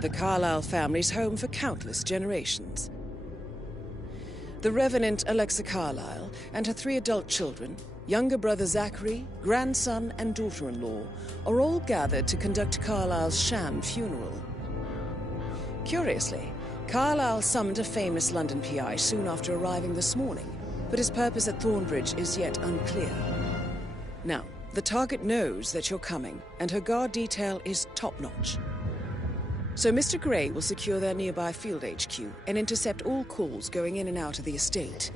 the Carlyle family's home for countless generations. The Revenant Alexa Carlyle and her 3 adult children, younger brother Zachary, grandson and daughter-in-law, are all gathered to conduct Carlyle's sham funeral. Curiously, Carlyle summoned a famous London PI soon after arriving this morning, but his purpose at Thornbridge is yet unclear. Now, the target knows that you're coming, and her guard detail is top-notch. So Mr. Gray will secure their nearby field HQ and intercept all calls going in and out of the estate.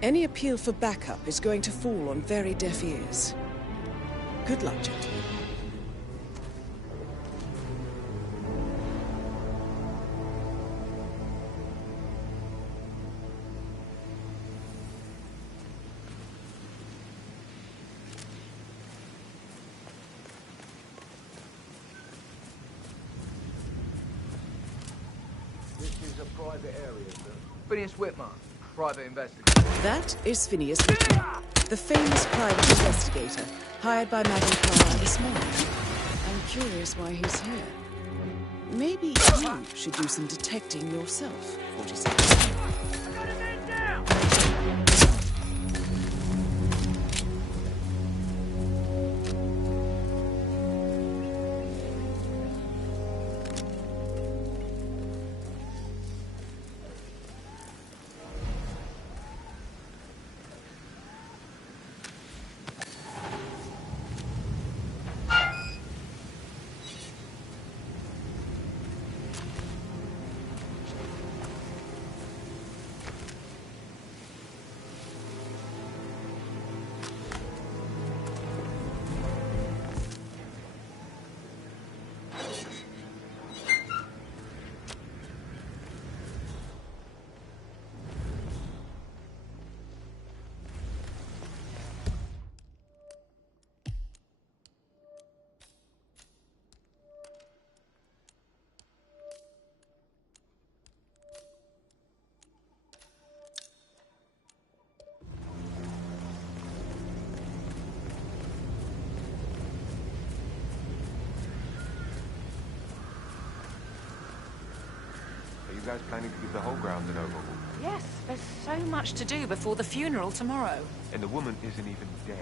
Any appeal for backup is going to fall on very deaf ears. Good luck, gentlemen. Private area, sir. Phineas HITMAN, private investigator. That is Phineas HITMAN, the famous private investigator hired by Madame Carlyle this morning. I'm curious why he's here. Maybe you should do some detecting yourself, 47. You guys planning to give the whole ground an overhaul? Yes, there's so much to do before the funeral tomorrow. And the woman isn't even dead.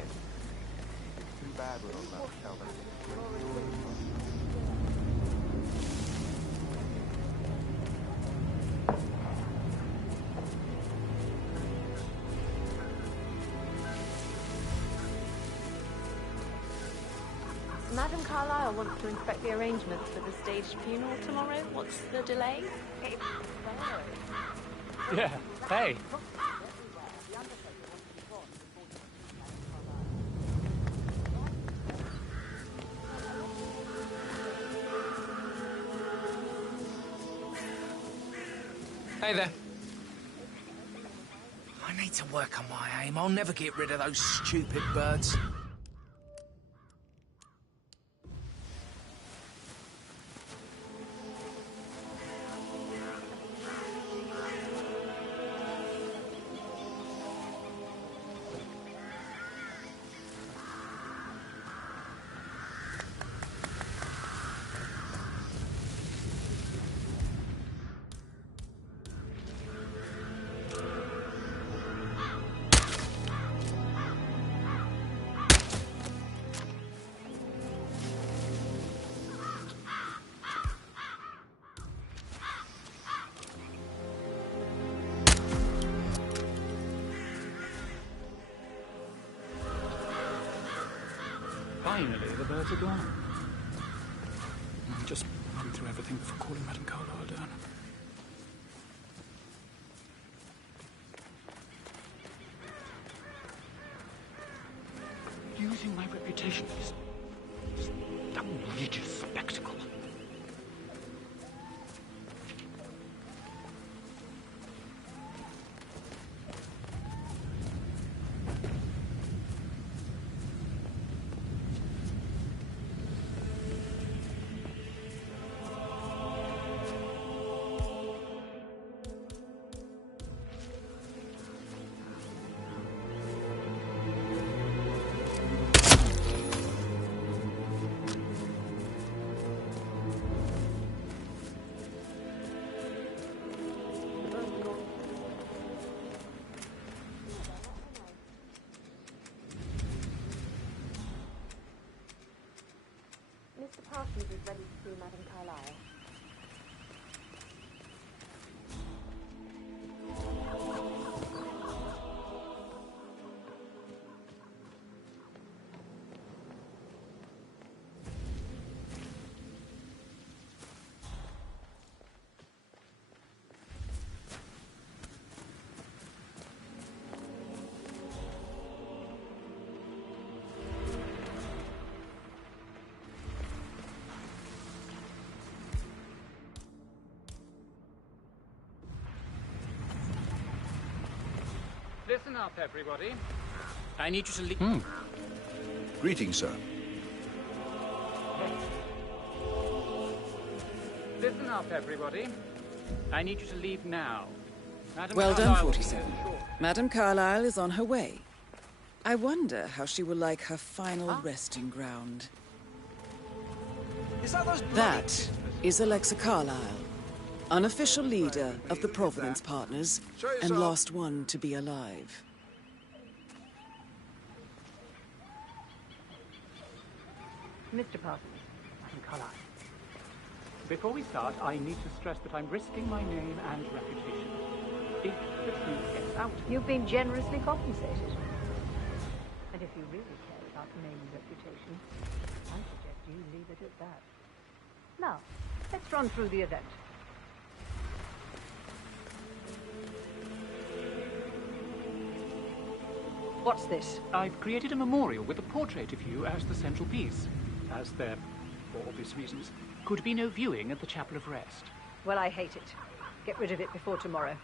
It's too bad we're not allowed to tell them. Madame Carlyle wants to inspect the arrangements for the staged funeral tomorrow. What's the delay? Yeah, hey. Hey there. I need to work on my aim. I'll never get rid of those stupid birds. Finally, the birds are gone. Just run through everything before calling Madame Carlyle down. Using my reputation for this outrageous spectacle. ready to see Madame Carlyle. Listen up, everybody. I need you to leave. Greetings, sir. Listen up, everybody. I need you to leave now. Madame Well done, Carlyle will be 47. here shortly. Madame Carlyle is on her way. I wonder how she will like her final resting ground. Is that those That is Alexa Carlyle, unofficial leader of the Providence Partners, and last one to be alive. Mr. Parsons. Madame Carlyle. Before we start, I need to stress that I'm risking my name and reputation. If the truth gets out, You've been generously compensated. And if you really care about name and reputation, I suggest you leave it at that. Now, let's run through the event. What's this? I've created a memorial with a portrait of you as the central piece, as there, for obvious reasons, could be no viewing at the Chapel of Rest. Well, I hate it. Get rid of it before tomorrow.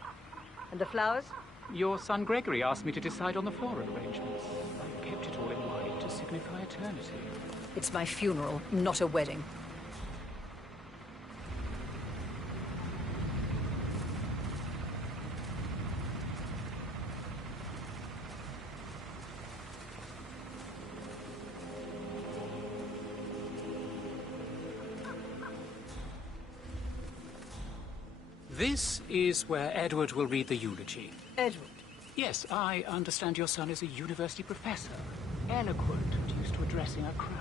And the flowers? Your son Gregory asked me to decide on the floral arrangements. I kept it all in mind to signify eternity. It's my funeral, not a wedding. This is where Edward will read the eulogy. Edward. Yes, I understand your son is a university professor. Eloquent and used to addressing a crowd.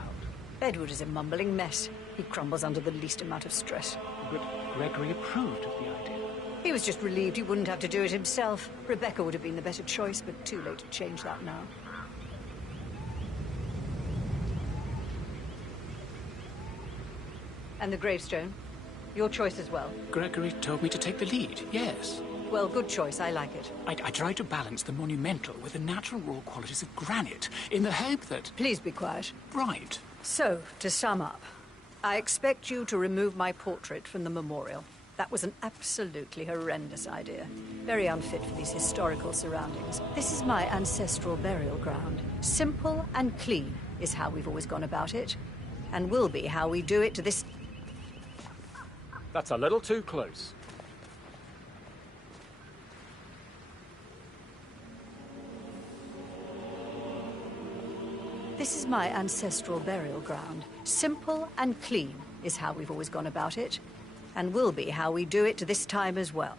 Edward is a mumbling mess. He crumbles under the least amount of stress. But Gregory approved of the idea. He was just relieved he wouldn't have to do it himself. Rebecca would have been the better choice, but too late to change that now. And the gravestone? Your choice as well. Gregory told me to take the lead, yes. Well, good choice. I like it. I tried to balance the monumental with the natural raw qualities of granite, in the hope that... Please be quiet. Right. So, to sum up, I expect you to remove my portrait from the memorial. That was an absolutely horrendous idea. Very unfit for these historical surroundings. This is my ancestral burial ground. Simple and clean is how we've always gone about it, and will be how we do it to this... That's a little too close. This is my ancestral burial ground. Simple and clean is how we've always gone about it, and will be how we do it to this time as well.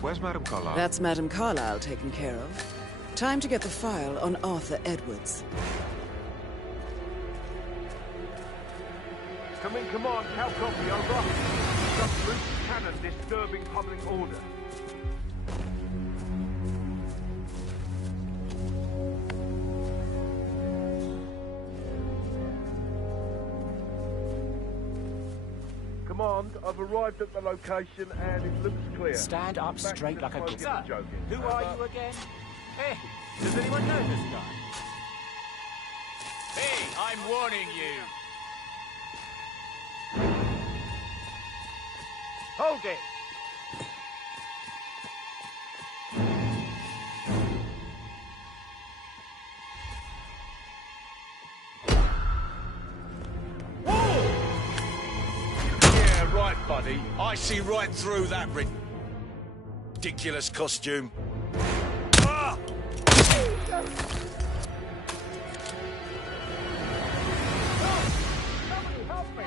Where's Madame Carlyle? That's Madame Carlyle taken care of. Time to get the file on Arthur Edwards. Come on, Cal copy, over. Some loose cannon disturbing public order. Command, I've arrived at the location and it looks clear. Stand up straight like a Back to kid. the joking. Who are you again? Hey, does anyone know this guy? Hey, I'm warning you. Hold it! Yeah, right, buddy. I see right through that ridiculous costume. Ah! Somebody help me!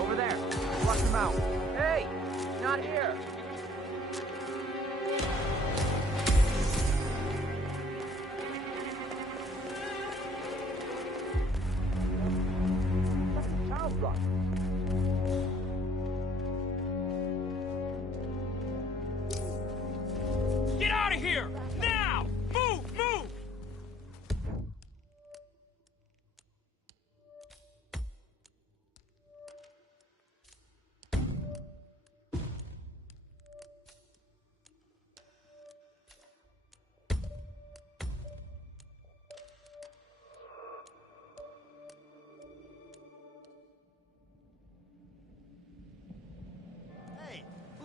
Over there. Flush him out. Hey! Not here!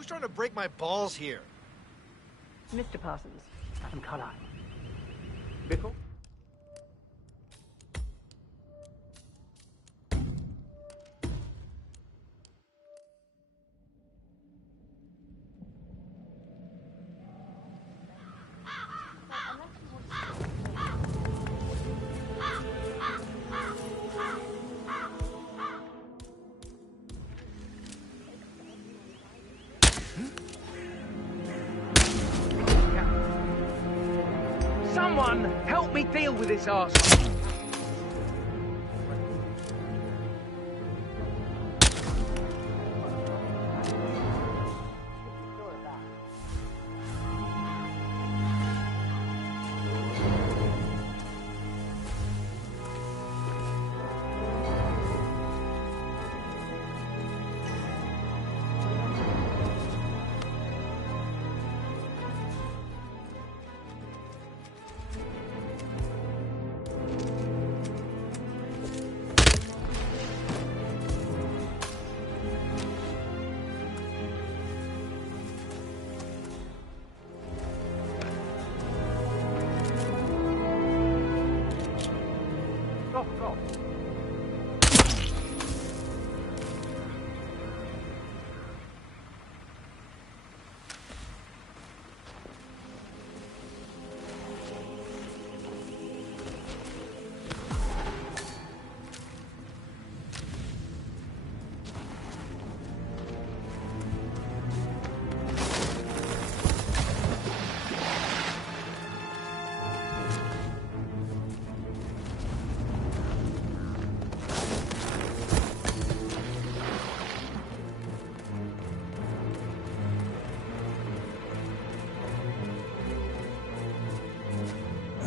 trying to break my balls here. Mr. Parsons, Madam Carlyle. Bickle? Someone help me deal with this arsehole.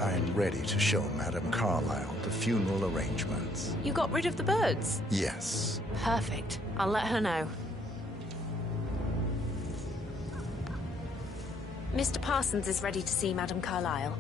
I'm ready to show Madame Carlyle the funeral arrangements. You got rid of the birds? Yes. Perfect. I'll let her know. Mr. Parsons is ready to see Madame Carlyle.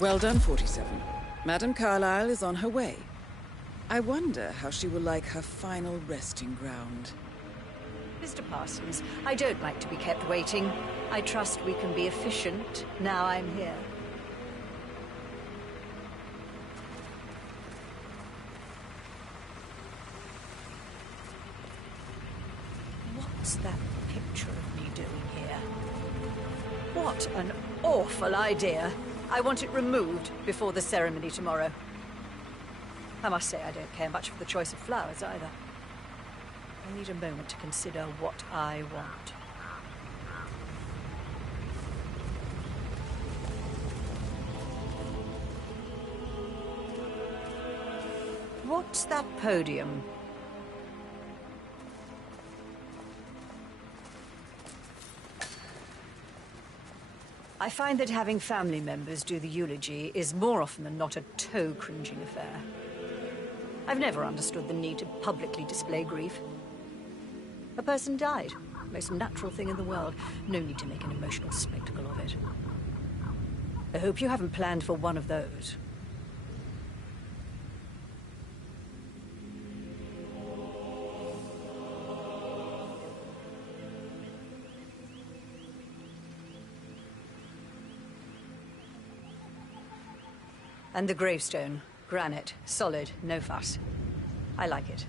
Well done, 47. Madame Carlyle is on her way. I wonder how she will like her final resting ground. Mr. Parsons, I don't like to be kept waiting. I trust we can be efficient now I'm here. What's that picture of me doing here? What an awful idea. I want it removed before the ceremony tomorrow. I must say I don't care much for the choice of flowers either. I need a moment to consider what I want. What's that podium? I find that having family members do the eulogy is more often than not a toe-cringing affair. I've never understood the need to publicly display grief. A person died. Most natural thing in the world. No need to make an emotional spectacle of it. I hope you haven't planned for one of those. And the gravestone. Granite. Solid. No fuss. I like it.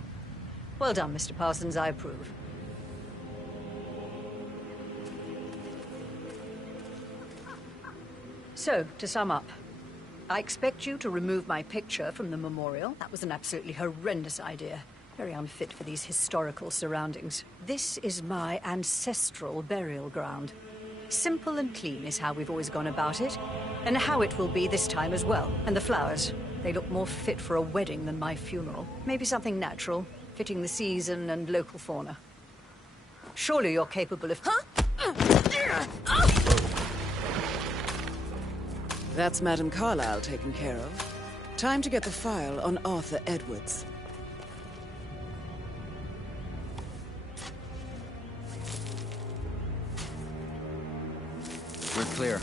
Well done, Mr. Parsons. I approve. So, to sum up, I expect you to remove my picture from the memorial. That was an absolutely horrendous idea. Very unfit for these historical surroundings. This is my ancestral burial ground. Simple and clean is how we've always gone about it, and how it will be this time as well. And the flowers, They look more fit for a wedding than my funeral. Maybe something natural, fitting the season and local fauna. Surely you're capable of... Huh? That's Madame Carlyle taken care of. Time to get the file on Arthur Edwards. We're clear.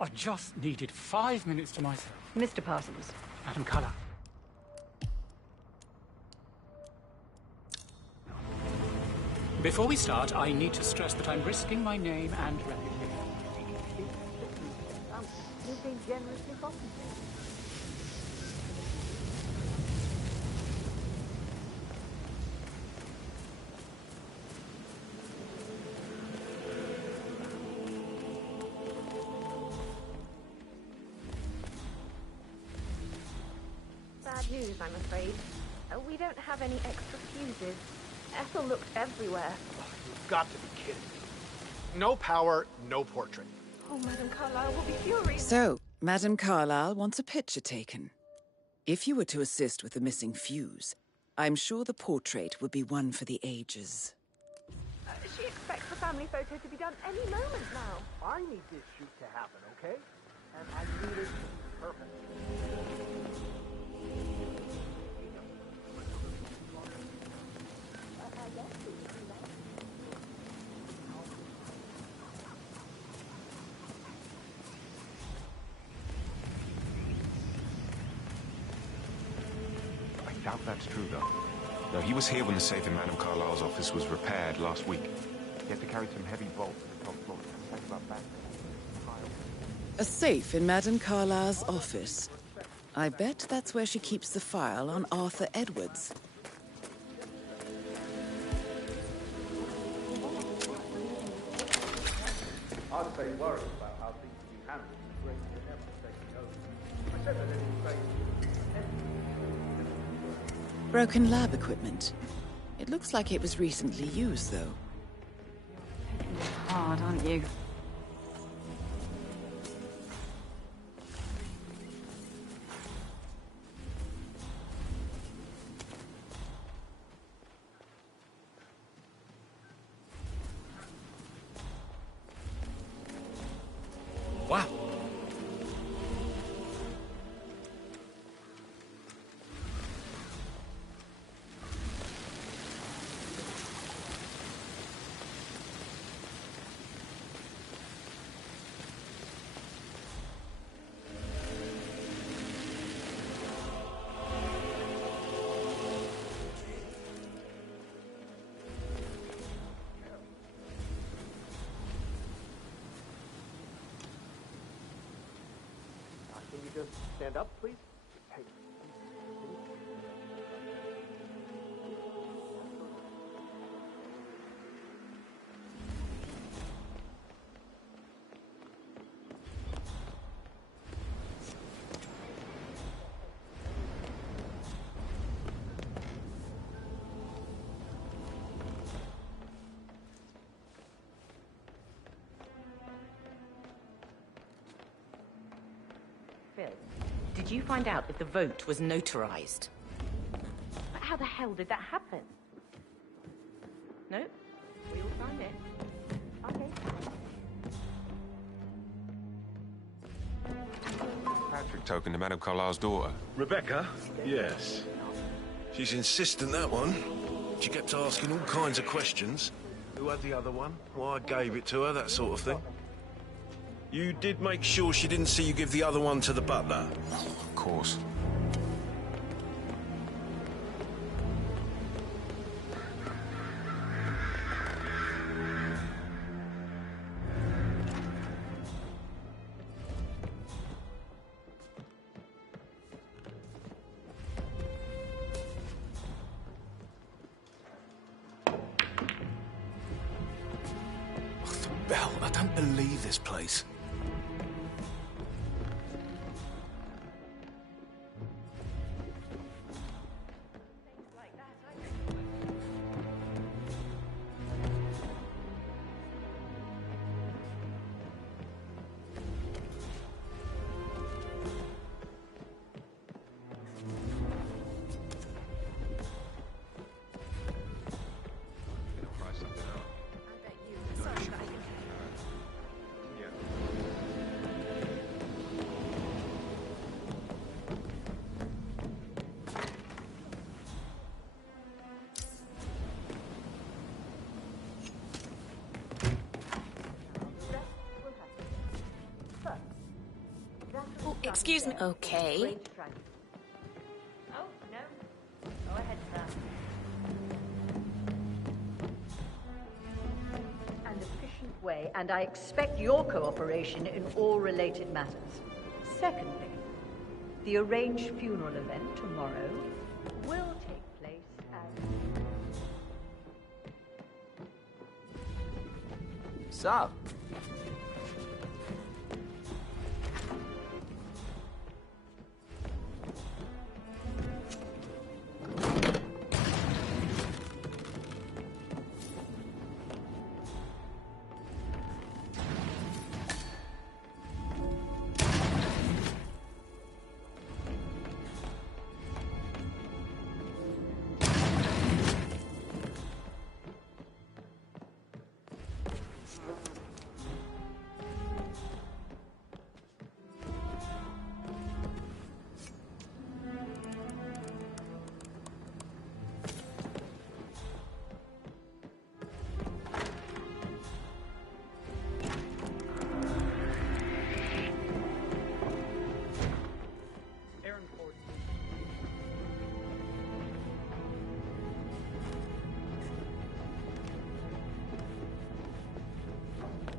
I just needed 5 minutes to myself. Mr. Parsons. Madam Carlyle. Before we start, I need to stress that I'm risking my name and reputation. You've been generously compensated. Bad news, I'm afraid. We don't have any extra fuses. Ethel looked everywhere. Oh, you've got to be kidding me. No power, no portrait. Oh, Madame Carlyle will be furious. So, Madame Carlyle wants a picture taken. If you were to assist with the missing fuse, I'm sure the portrait would be one for the ages. She expects the family photo to be done any moment now. I need this shoot to happen, okay? And I need it to be perfect. I doubt that's true, though. No, he was here when the safe in Madame Carlyle's office was repaired last week. He had to carry some heavy bolts to the top floor. Take about back there. A safe in Madame Carlyle's office. I bet that's where she keeps the file on Arthur Edwards. I'd say worried about how things can be handled in the great never taking over. I said that it would say... Broken lab equipment. It looks like it was recently used, though. Hard, aren't you? Wow. Can you just stand up, please? Hey. Phil, did you find out if the vote was notarized? But how the hell did that happen? No? We all signed it. Okay. Patrick token to Madame Carlyle's daughter. Rebecca? Yes. She's insistent, that one. She kept asking all kinds of questions. Who had the other one? Why I gave it to her, that sort of thing. You did make sure she didn't see you give the other one to the butler? Of course. this place. Oh, excuse me. Okay. Oh, no. Go ahead, sir. An efficient way, and I expect your cooperation in all related matters. Secondly, the arranged funeral event tomorrow will take place at... Sup?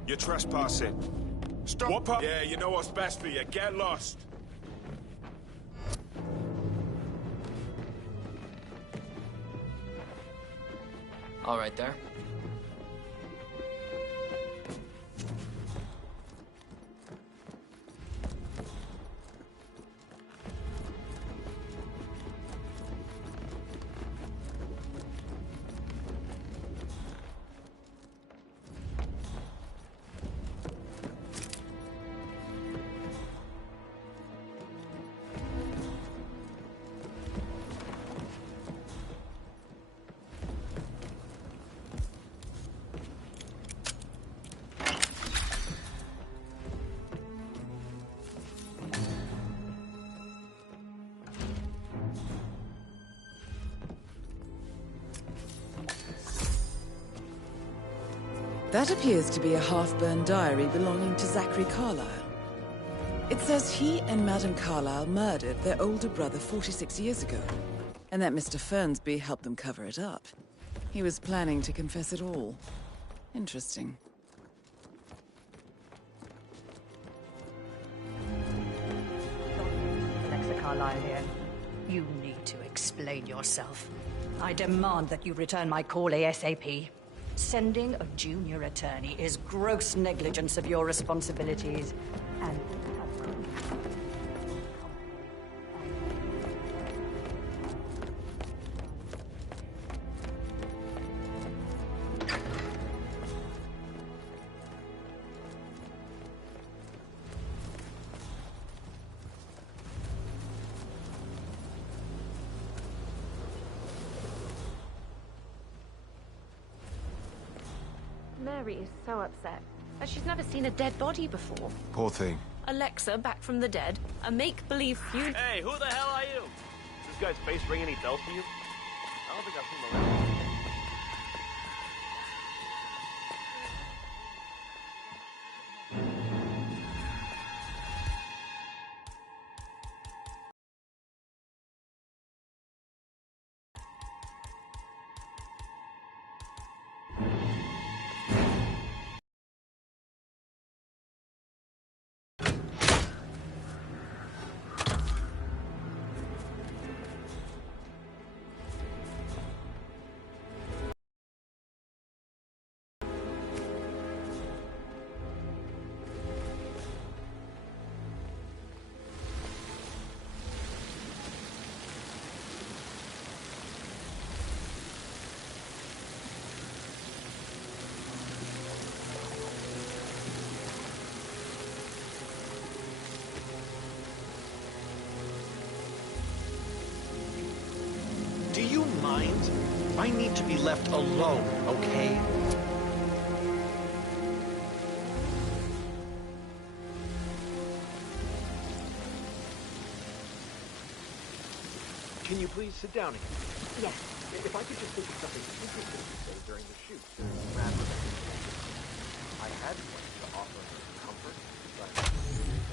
You're trespassing. Stop! What part? Yeah, you know what's best for you. Get lost. All right there. That appears to be a half-burned diary belonging to Zachary Carlyle. It says he and Madame Carlyle murdered their older brother 46 years ago, and that Mr. Fernsby helped them cover it up. He was planning to confess it all. Interesting. Alexa Carlyle here. You need to explain yourself. I demand that you return my call ASAP. Sending a junior attorney is gross negligence of your responsibilities, and Mary is so upset. And she's never seen a dead body before. Poor thing. Alexa, back from the dead. A make-believe feud. Hey, who the hell are you? Does this guy's face ring any bells to you? I don't think I've seen him around. mind? I need to be left alone, okay? Can you please sit down again? Yes. If I could just think of something interesting to say during the shoot, rather than... I had wanted to offer her comfort, but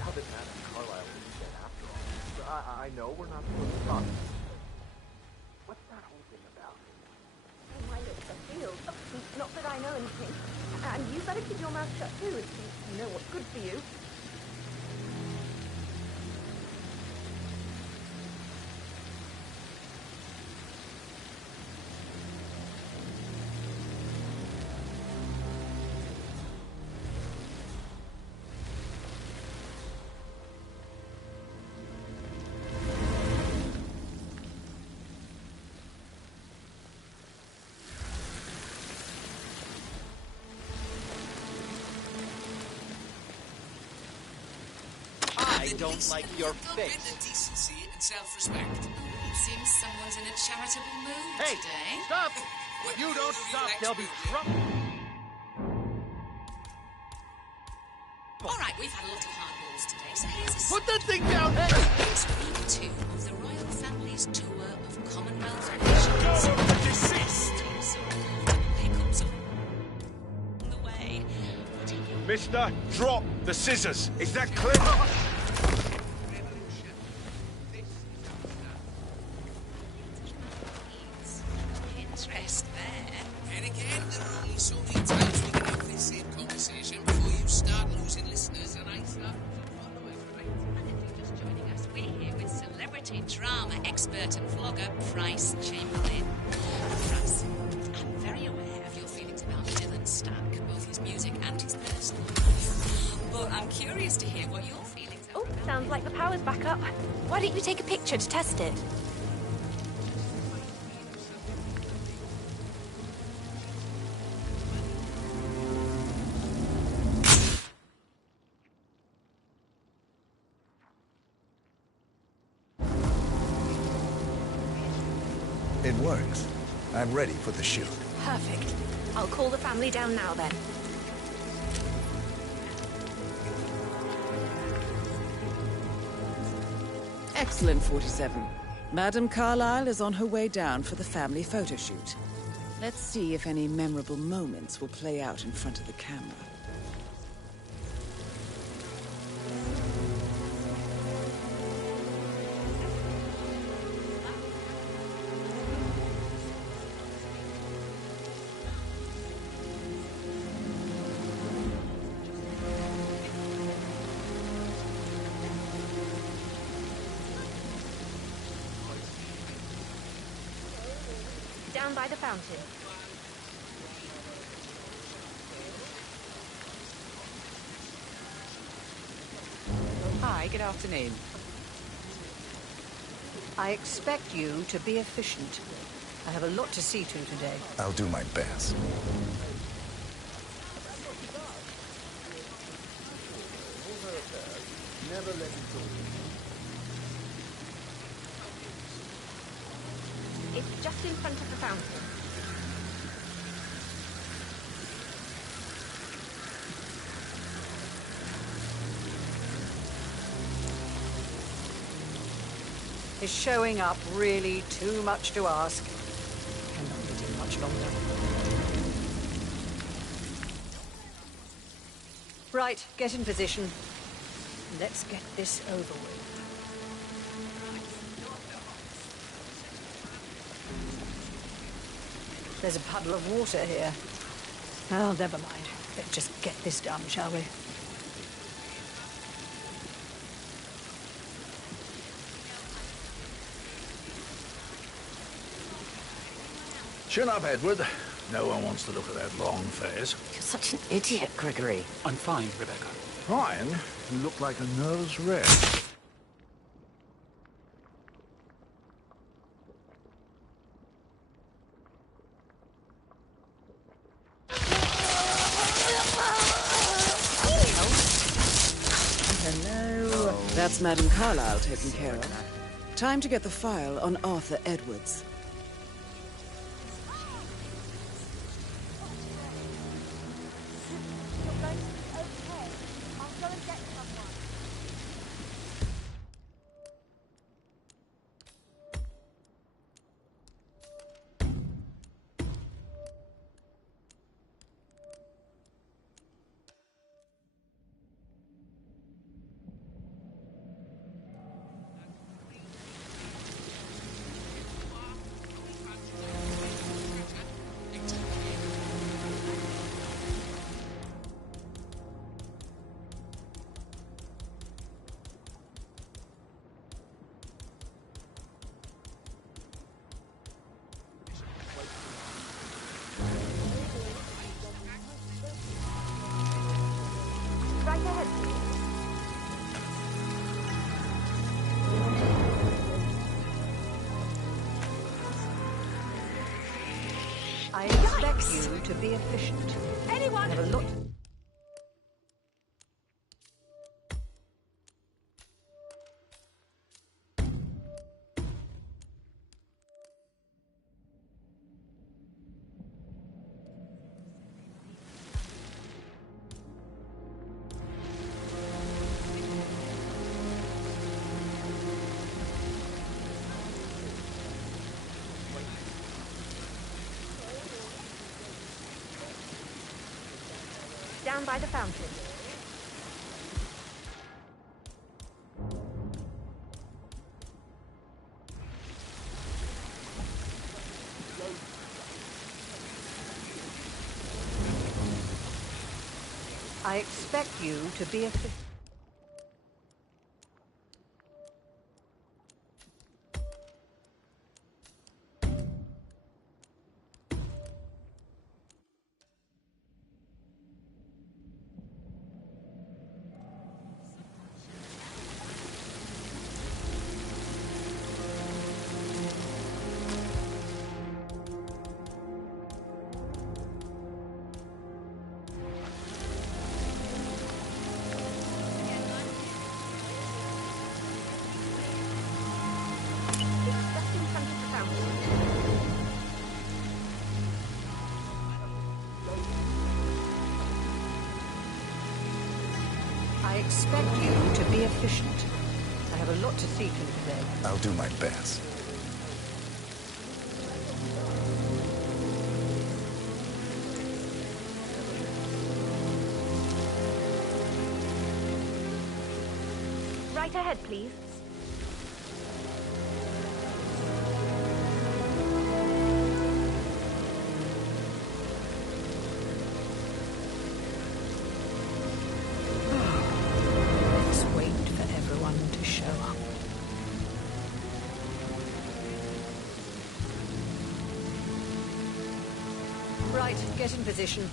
now that Madame Carlyle is dead after all, I know we're not supposed to talk. What's that whole thing about? Oh, my lips are sealed. Not that I know anything. And you better keep your mouth shut too if you know what's good for you. I don't like your face. Decency and self-respect. Seems someone's in a charitable mood Hey, today. stop! You don't stop, there'll be trouble. All right, we've had a lot of hard balls today, so here's a... Put that thing down! Hey! Here's week 2 of the royal family's tour of Commonwealth nations. Go of the deceased! Hiccups along the way. Mister, drop the scissors. Is that clear? Interest there. And again, there are only so many times we can have this same conversation before you start losing listeners and I start losing followers, right? And if you're just joining us, we're here with celebrity drama expert and vlogger Bryce Chamberlain. Bryce, I'm very aware of your feelings about Dylan Stack, both his music and his personal life. But I'm curious to hear what your feelings are. Oh, sounds like the power's back up. Why don't you take a picture to test it? It works. I'm ready for the shoot. Perfect. I'll call the family down now then. Excellent, 47. Madame Carlyle is on her way down for the family photo shoot. Let's see if any memorable moments will play out in front of the camera. Down by the fountain. Hi, good afternoon. I expect you to be efficient. I have a lot to see to today. I'll do my best. Never let him talk. It's just in front of the fountain. Is showing up really too much to ask? Cannot leave him much longer. Right, get in position. Let's get this over with. There's a puddle of water here. Oh, never mind. Let's just get this done, shall we? Chin up, Edward. No one wants to look at that long face. You're such an idiot, Gregory. I'm fine, Rebecca. Fine. You look like a nervous wreck. Hello. That's Madame Carlyle taken care of. Time to get the file on Arthur Edwards. I expect you to be efficient. Anyone? Have a look. Down by the fountain. I expect you to be efficient. Just in front of the fountain. I expect you to be efficient. I have a lot to see to today. I'll do my best. Right ahead, please. Let's wait for everyone to show up. Right, get in position.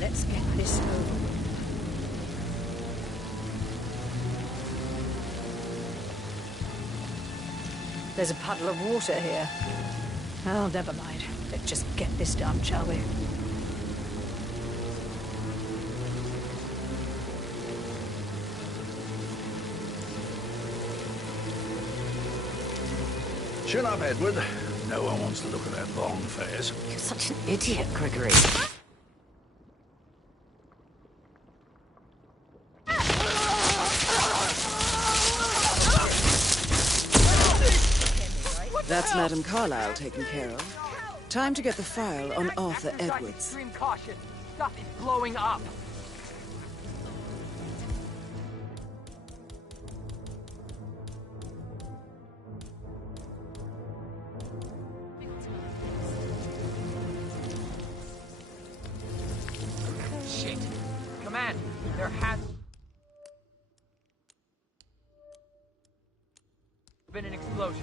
Let's get this over with. There's a puddle of water here. Oh, never mind. Let's just get this done, shall we? Chin up, Edward. No one wants to look at that long face. You're such an idiot, Gregory. That's Madame Carlyle taken care of. Time to get the file on Arthur Edwards. Extreme caution. Stuff is blowing up. Shit. Command, there has been an explosion.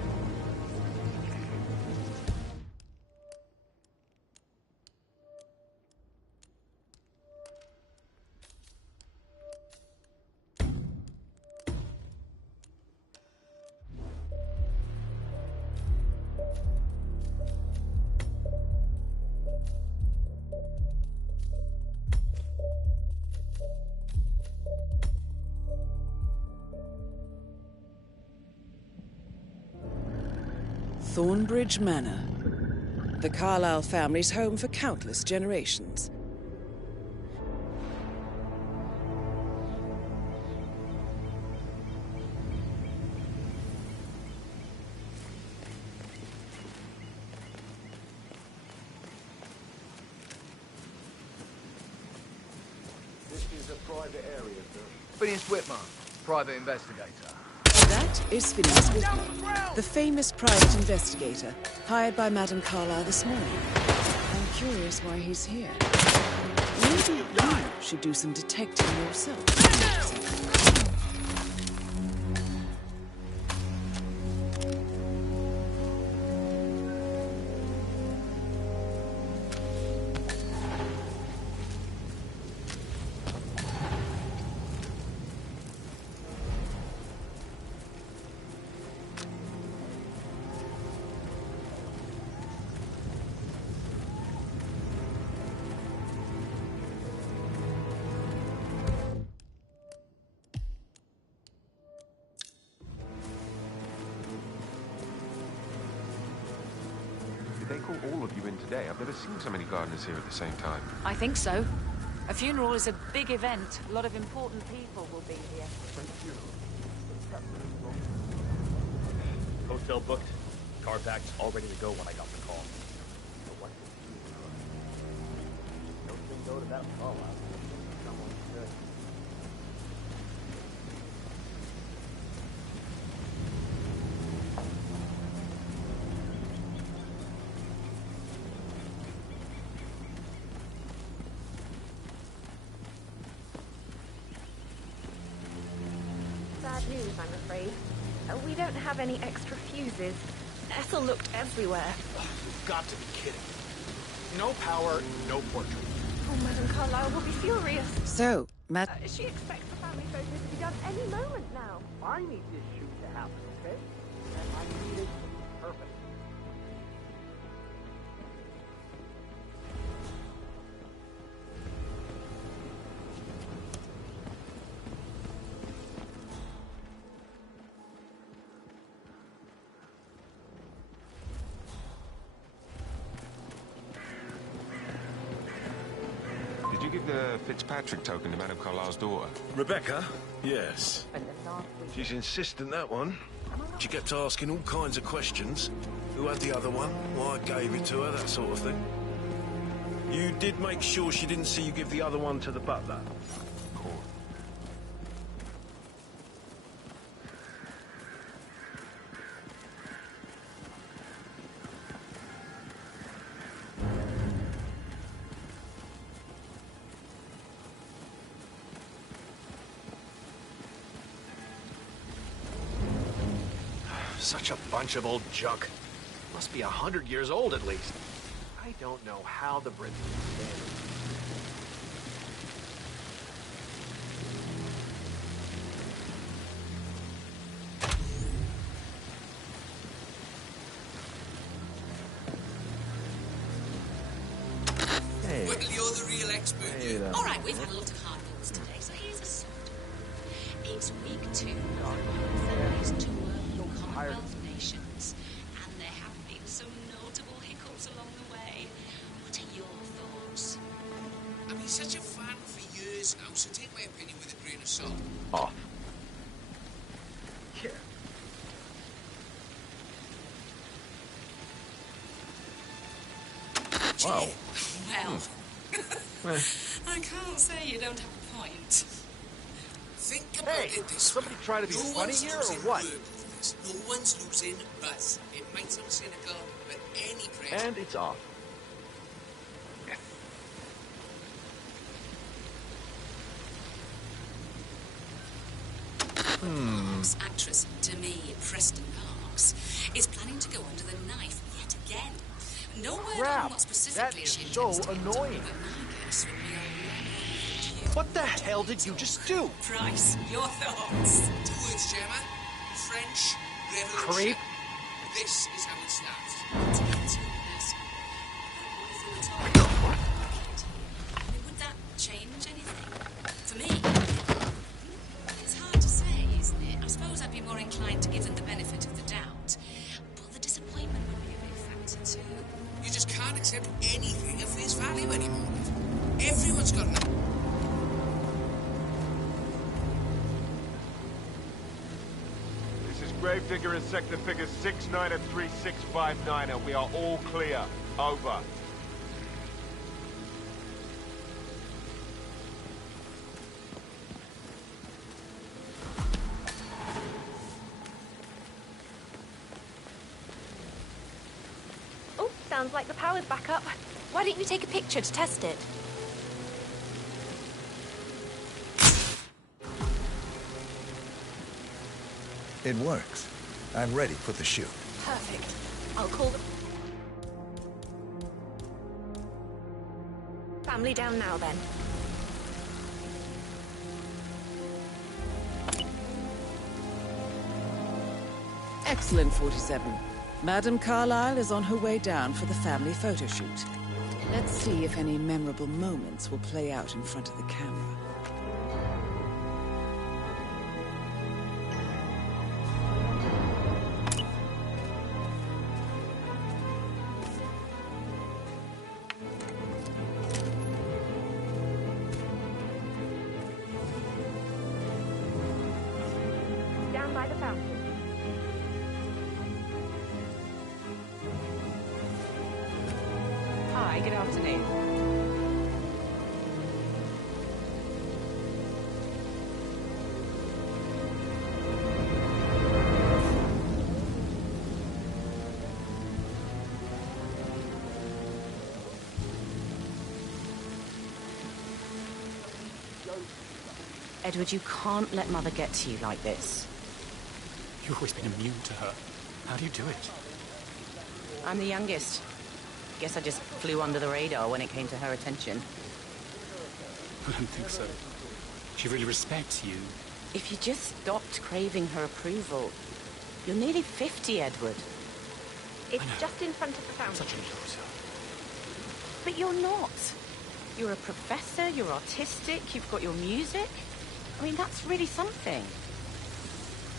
Thornbridge Manor. The Carlyle family's home for countless generations. This is a private area, sir. Phineas Whitman, private investigator. That is Phineas Whitman, the famous private investigator hired by Madame Carlyle this morning. I'm curious why he's here. Maybe you should do some detecting yourself. caught all of you in today. I've never seen so many gardeners here at the same time. I think so. A funeral is a big event. A lot of important people will be here. Hotel booked. Car packed, all ready to go when I got the call. So what? Don't say no to that call out. Someone should. Bad news, I'm afraid. We don't have any extra fuses. Ethel looked everywhere. You've got to be kidding. No power, no portrait. Oh, Madame Carlyle will be furious. So, She expects the family photos to be done any moment now. I need this shoot to happen, okay? And I need it perfect. Did you give the Fitzpatrick token to Madame Carlyle's daughter? Rebecca? Yes. She's insistent, that one. She kept asking all kinds of questions. Who had the other one? Why I gave it to her, that sort of thing. You did make sure she didn't see you give the other one to the butler? Cool. Such a bunch of old junk. Must be 100 years old at least. I don't know how the Brits stand it. Hey. Well, you're the real expert. Hey there. All right, we've had a lot of hard balls today, so here's a sort. It's week 2 of Family's tour of Commonwealth nations, and there have been some notable hiccups along the way. What are your thoughts? I've been such a fan for years now, so take my opinion with a grain of salt. Off. Yeah. Wow. Well, I can't say you don't have a point. Think about it this somebody way. try to be No funny one's here or losing what? work over this. No one's losing buzz. It might sound cynical, but any pressure. And it's off. Parks actress Demi Preston Parks is planning to go under the knife yet again. No word Crap, on what specifically that is she so intends to do, annoying. but my guess would be a lot more What the hell did you just do? Price, your thoughts? 2 words, Chairman. French Revolution. Creep. This is how it starts. To get too personal. What if we were talking about a kid here? I mean, would that change anything? For me? It's hard to say, isn't it? I suppose I'd be more inclined to give them the benefit of the doubt. But the disappointment would be a big factor too. You just can't accept anything at face value anymore. Everyone's got an... This is Gravedigger in sector figures 69 and 3659, and we are all clear. Over. Oh, sounds like the power's back up. Why don't you take a picture to test it? It works. I'm ready for the shoot. Perfect. I'll call the family down now then. Excellent, 47. Madame Carlyle is on her way down for the family photo shoot. Let's see if any memorable moments will play out in front of the camera. down by the fountain. Hi, good afternoon. Edward, you can't let Mother get to you like this. You've always been immune to her. How do you do it? I'm the youngest. Guess I just flew under the radar when it came to her attention. I don't think so. She really respects you. If you just stopped craving her approval. You're nearly 50, Edward. It's just in front of the fountain. Such a loser. But you're not. You're a professor, you're artistic, you've got your music. I mean, that's really something.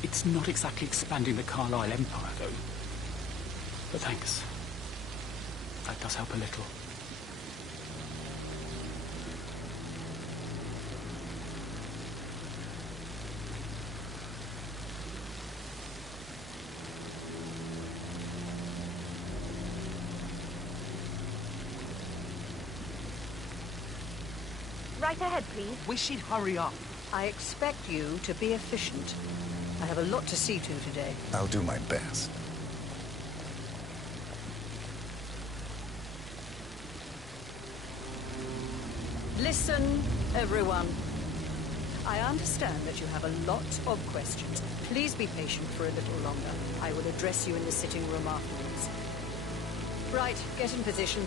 It's not exactly expanding the Carlisle Empire, though. But thanks. That does help a little. Right ahead, please. Wish she'd hurry up. I expect you to be efficient. I have a lot to see to today. I'll do my best. Listen, everyone. I understand that you have a lot of questions. Please be patient for a little longer. I will address you in the sitting room afterwards. Right, get in position.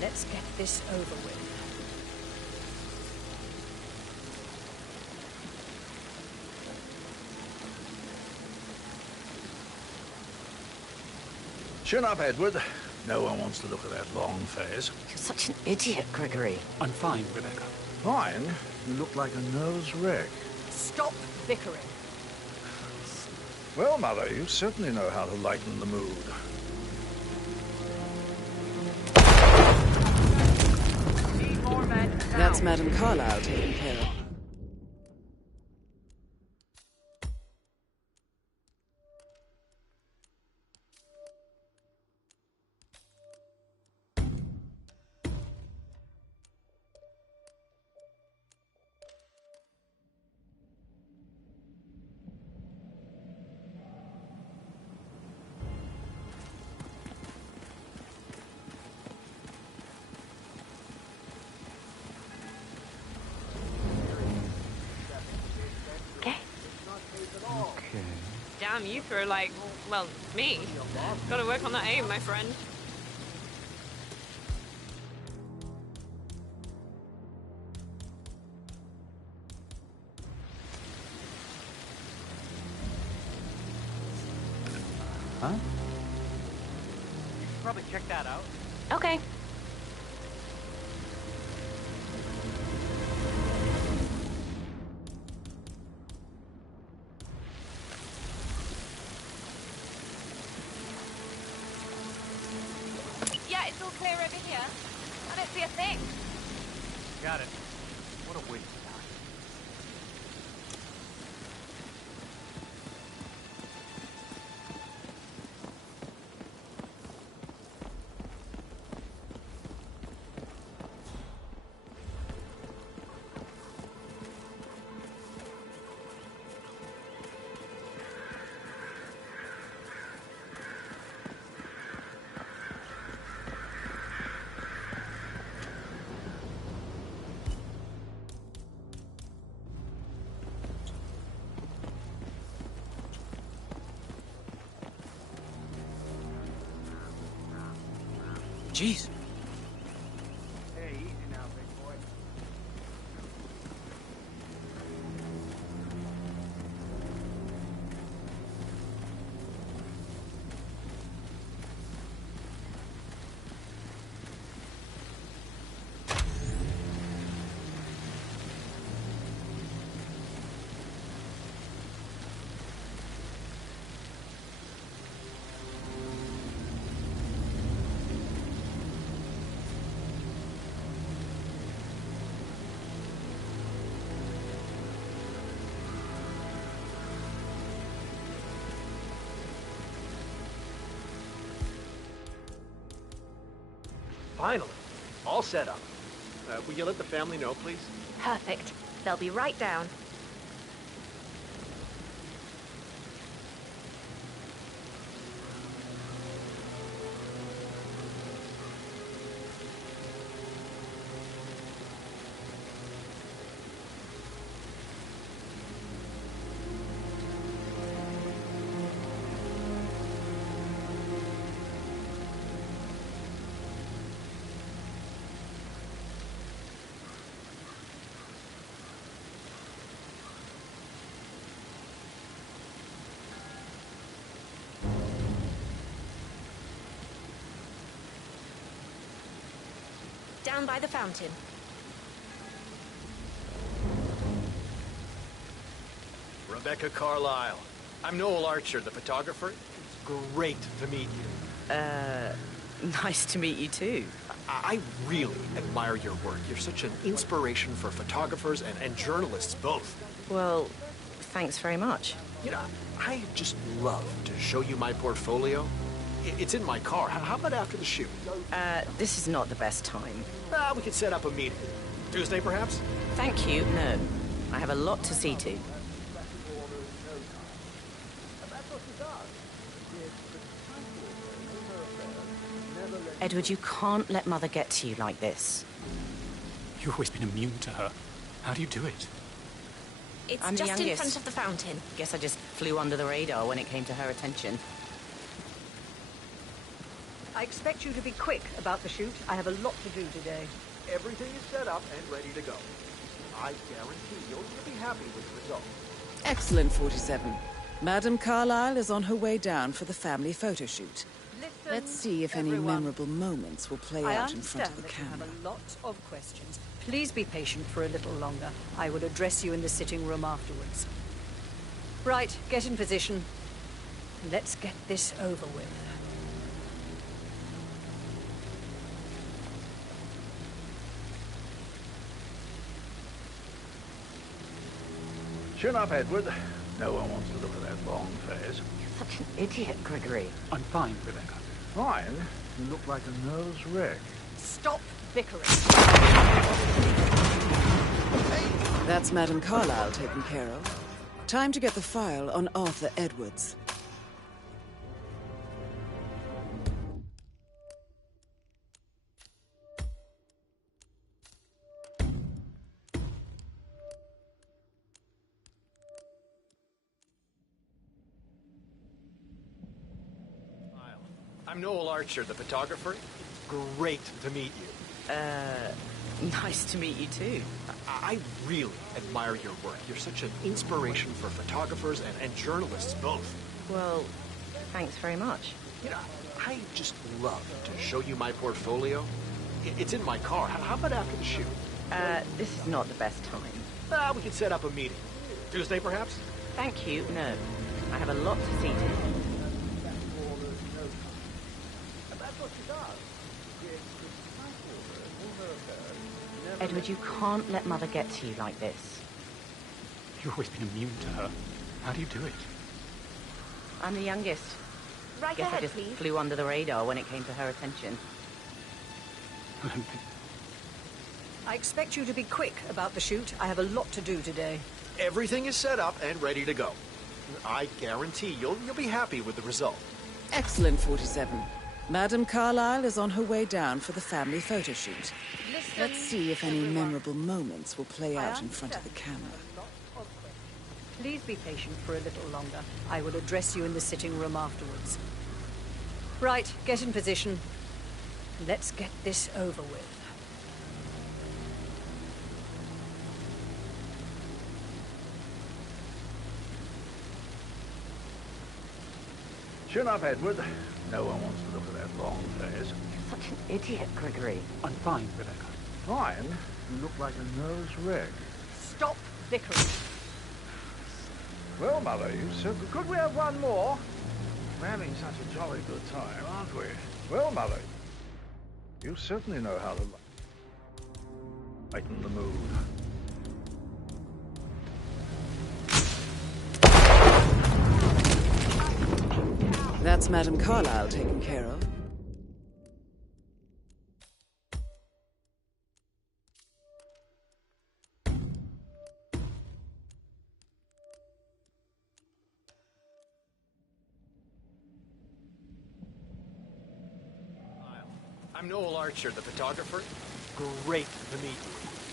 Let's get this over with. Chin up, Edward. No one wants to look at that long face. You're such an idiot, Gregory. I'm fine, Rebecca. Fine. You look like a nervous wreck. Stop bickering. Well, Mother, you certainly know how to lighten the mood. Need more men now. That's Madame Carlisle taken care of. Damn, you throw like, well, me. Gotta work on that aim, my friend. Huh? You should probably check that out. Okay. Yeah, it's all clear over here. I don't see a thing. Got it. What a waste of time. Jeez. Hey, easy now, big boy. Finally. All set up. Will you let the family know, please? Perfect. They'll be right down. Down by the fountain. Rebecca Carlyle. I'm Noel Archer, the photographer. It's great to meet you. Nice to meet you too. I really admire your work. You're such an inspiration for photographers and journalists both. Well, thanks very much. You know, I just love to show you my portfolio. It's in my car. How about after the shoot? This is not the best time. We could set up a meeting. Tuesday, perhaps? Thank you, no. I have a lot to see to. Edward, you can't let Mother get to you like this. You've always been immune to her. How do you do it? It's I'm the just in youngest. front of the fountain. Guess I just flew under the radar when it came to her attention. I expect you to be quick about the shoot. I have a lot to do today. Everything is set up and ready to go. I guarantee you'll be happy with the result. Excellent, 47. Madame Carlyle is on her way down for the family photo shoot. Let's see if any memorable moments will play out in front of the camera. I understand that you have a lot of questions. Please be patient for a little longer. I will address you in the sitting room afterwards. Right, get in position. Let's get this over with. Chin up, Edward. No one wants to look at that long face. You're such an idiot, Gregory. I'm fine, Rebecca. Fine. You look like a nervous wreck. Stop bickering. That's Madame Carlyle taken care of. Time to get the file on Arthur Edwards. I'm Noel Archer, the photographer. Great to meet you. Nice to meet you too. I really admire your work. You're such an inspiration for photographers and journalists both. Well, thanks very much. You know, I just love to show you my portfolio. It's in my car. How about after the shoot? This is not the best time. We could set up a meeting. Tuesday, perhaps? Thank you, no. I have a lot to see to. Edward, you can't let Mother get to you like this. You've always been immune to her. How do you do it? I'm the youngest. Right Guess ahead, I just please. flew under the radar when it came to her attention. I expect you to be quick about the shoot. I have a lot to do today. Everything is set up and ready to go. I guarantee you'll be happy with the result. Excellent, 47. Madame Carlyle is on her way down for the family photo shoot. Let's see if any memorable moments will play out in front of the camera. Please be patient for a little longer. I will address you in the sitting room afterwards. Right, get in position. Let's get this over with. Chin up, Edward. No one wants to look at that long face. You're such an idiot, Gregory. I'm fine, Rebecca. Fine. You look like a nervous wreck. Stop bickering. Well, Mother, you said... Could we have one more? We're having such a jolly good time, aren't we? Well, Mother, you certainly know how to lighten the mood. That's Madame Carlyle taken care of. I'm Noel Archer, the photographer. Great to meet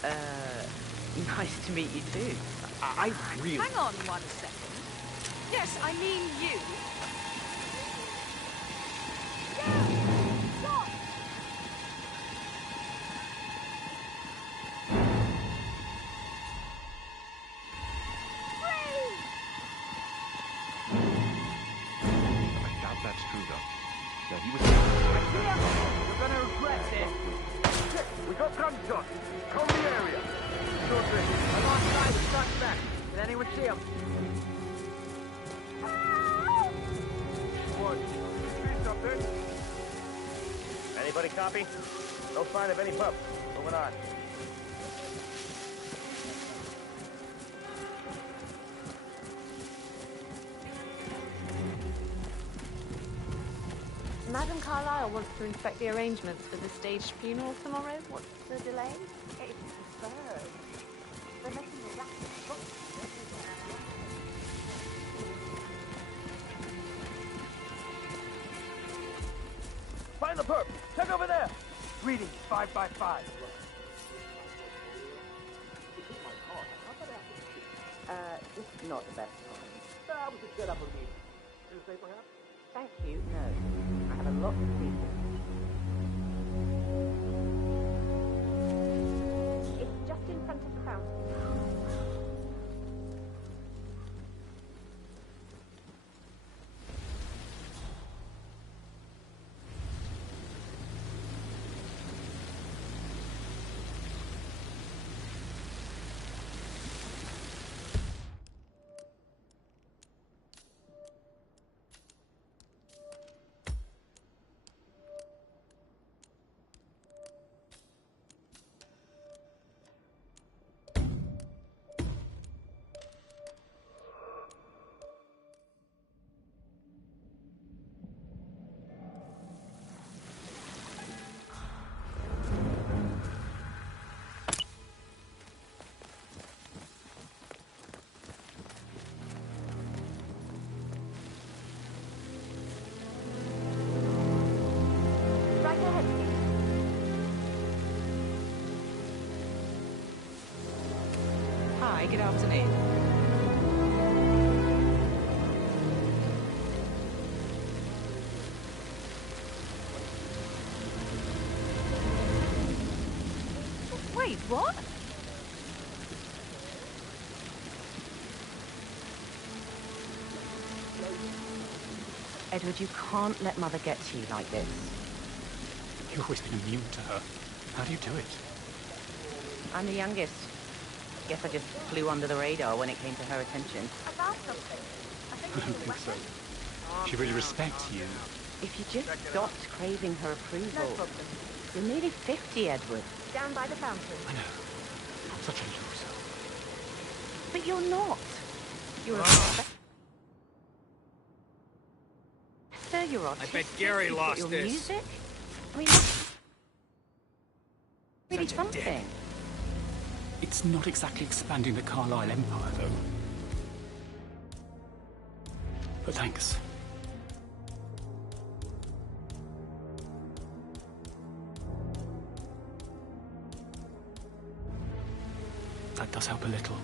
you. Nice to meet you too. I really... Hang on 1 second. Yes, I mean you. I doubt that's true, though. No, he was... We're gonna regret this. Shit, we got gunshots. Comb the area. Sure thing. I'm on side with suspect. Did anyone see him? What? See something? Anybody copy? No sign of any pup. Moving on. Madam Carlyle wants to inspect the arrangements for the staged funeral tomorrow. What's the delay? It's the bird. They're making a rapid book. Find the perp. Check over there. Reading 5 by 5. This is not the best time. That was a setup of me. Tuesday, perhaps? Thank you, no. I have a lot to see to. It's just in front of the fountain. Hi, good afternoon. Wait, what? Edward, you can't let Mother get to you like this. You've always been immune to her. How do you do it? I'm the youngest. Guess I just flew under the radar when it came to her attention. About something. I think I don't think so. She really respects you. If you just stopped craving her approval. No problem. You're nearly 50, Edward. Down by the fountain. I know. I'm such a loser. But you're not. You're a professor, you're artistic, bet Gary you've got lost your this. music. I mean, that's really Such a something. It's not exactly expanding the Carlisle Empire, though. But thanks. That does help a little.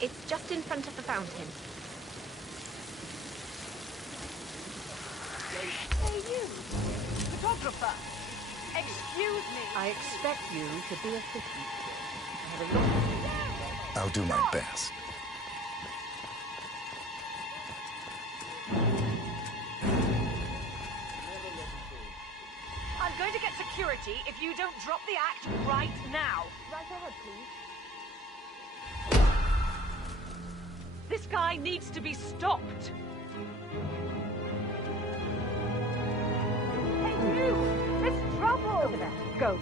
It's just in front of the fountain. Hey, you! Photographer! Excuse me! I expect you to be efficient. I have a lot to do. I'll do my best. security if you don't drop the act right now. Right ahead, please. This guy needs to be stopped. Hey, you! There's trouble! Over there. Go.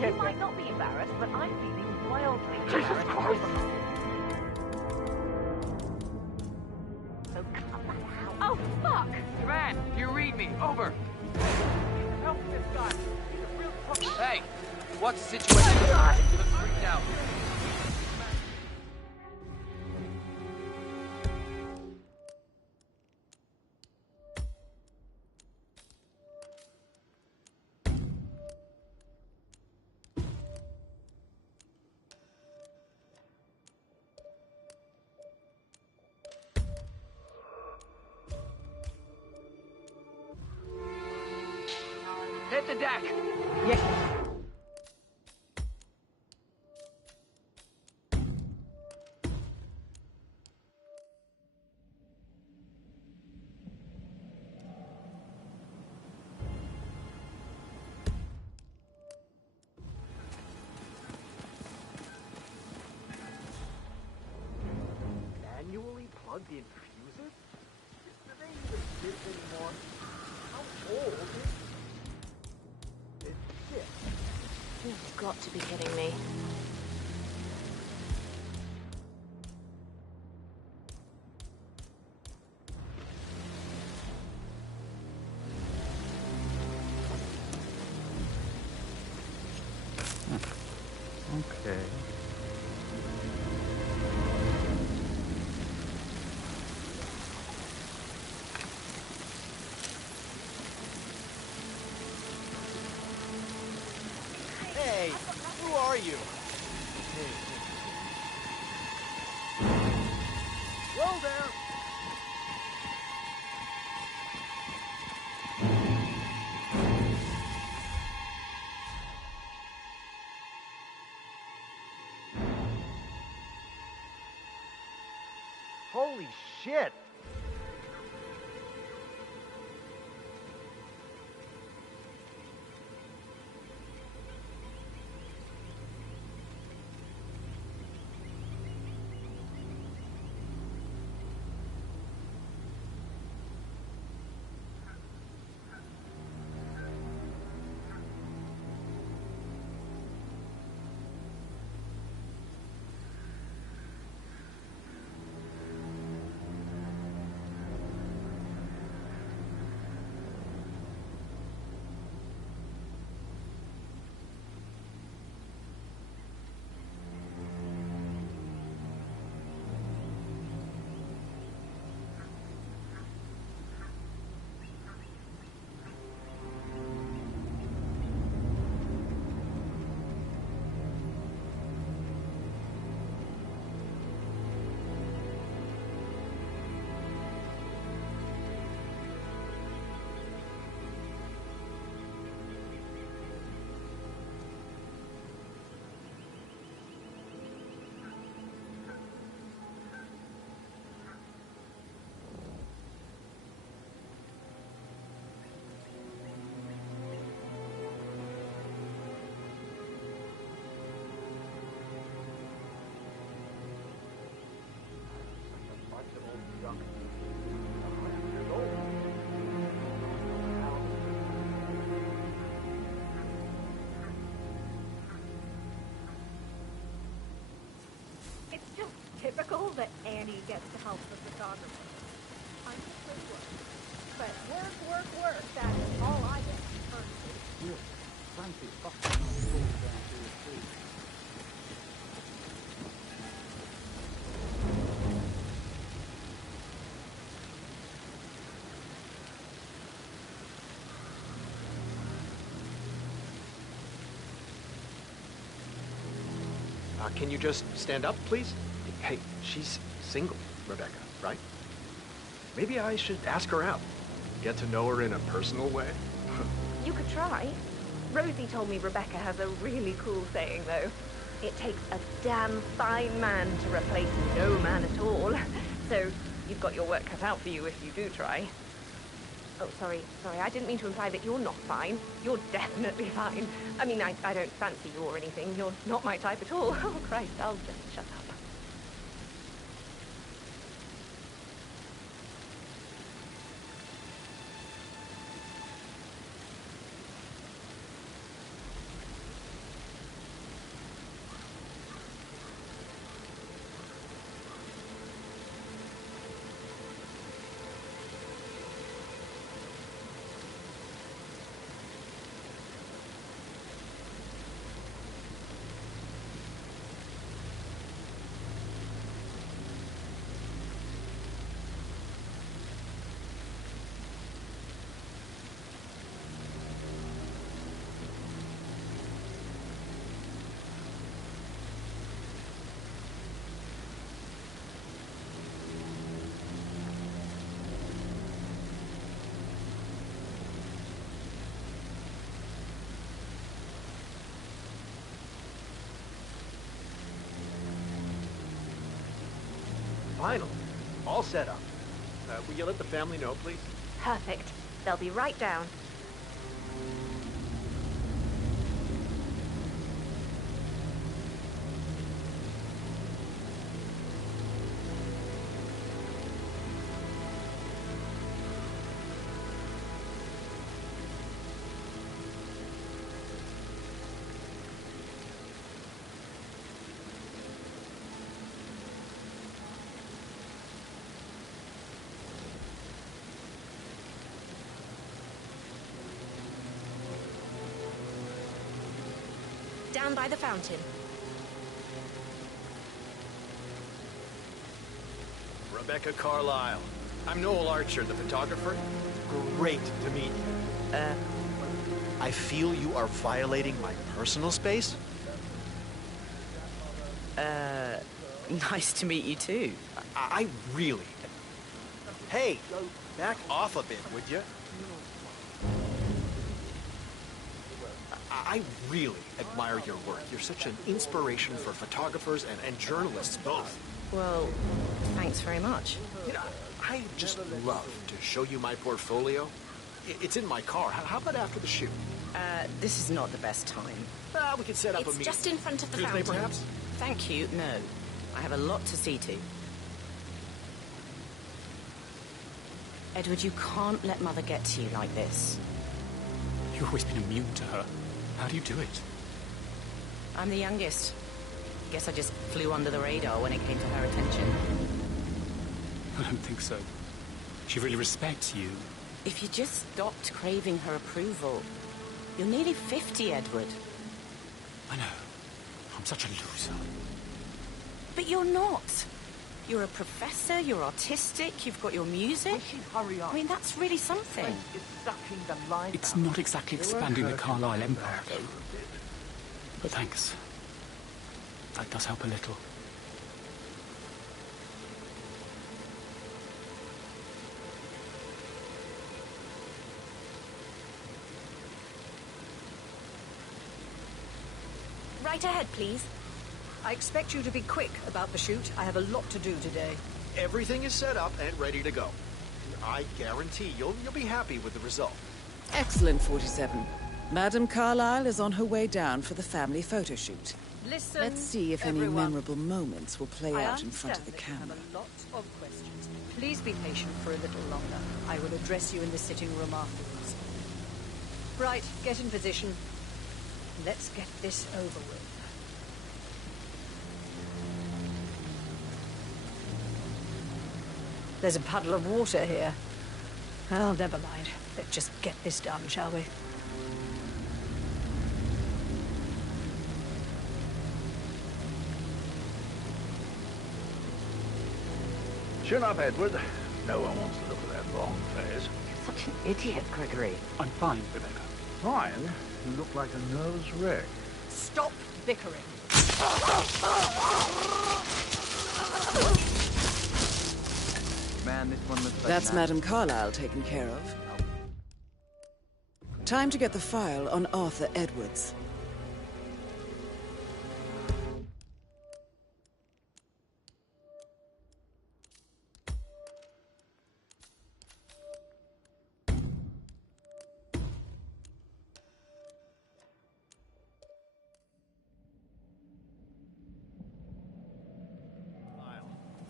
You might not be embarrassed, but I'm feeling wildly embarrassed. So cut that out. Oh, fuck! Hitman, do you read me? Over. Help this guy. He's a real punk. Hey, what's the situation? You look freaked out. Hit the deck! Yes. Manually plugged in fuses? Do they even exist anymore? How old is this? You've got to be kidding me. Okay. Hey, who are you? Whoa there! Holy shit! It's just typical that Annie gets to help the photographer. I'm just good work. But work, that's all I get. Really? Fancy fucking nice balls down to the street. Can you just stand up, please? Hey, she's single, Rebecca, right? Maybe I should ask her out. Get to know her in a personal way. You could try. Rosie told me Rebecca has a really cool saying, though. It takes a damn fine man to replace no man at all. So you've got your work cut out for you if you do try. Oh, sorry. I didn't mean to imply that you're not fine. You're definitely fine. I mean, I don't fancy you or anything. You're not my type at all. Oh, Christ, I'll just shut up. Finally, all set up. Will you let the family know, please? Perfect. They'll be right down. Down by the fountain. Rebecca Carlyle. I'm Noel Archer, the photographer. Great to meet you. I feel you are violating my personal space. Nice to meet you too. I really... Hey, back off a bit, would you? I really admire your work. You're such an inspiration for photographers and journalists both. Well, thanks very much. You know, I just love to show you my portfolio. It's in my car. How about after the shoot? This is not the best time. We could set up a It's meeting. just in front of the Tuesday, fountain. perhaps? Thank you, no. I have a lot to see to. Edward, you can't let Mother get to you like this. You've always been immune to her. How do you do it? I'm the youngest. Guess I just flew under the radar when it came to her attention. I don't think so. She really respects you. If you just stopped craving her approval. You're nearly 50, Edward. I know. I'm such a loser. But you're not. You're a professor, you're artistic, you've got your music. Hurry up. I mean, that's really something. It's sucking the life It's out. not exactly expanding the Carlyle empire, though. But thanks. That does help a little. Right ahead, please. I expect you to be quick about the shoot. I have a lot to do today. Everything is set up and ready to go. I guarantee you'll be happy with the result. Excellent, 47. Madame Carlyle is on her way down for the family photo shoot. Listen, Let's see if any everyone. memorable moments will play I out in front of the understand camera. that you have a lot of questions. Please be patient for a little longer. I will address you in the sitting room afterwards. Right, get in position. Let's get this over with. There's a puddle of water here. Well, never mind. Let's just get this done, shall we? Chin up, Edward. No one wants to look at that long face. You're such an idiot, Gregory. I'm fine, Rebecca. Fine. You look like a nervous wreck. Stop bickering. Man, this one looks like That's an Madame Carlyle taken care of. Time to get the file on Arthur Edwards.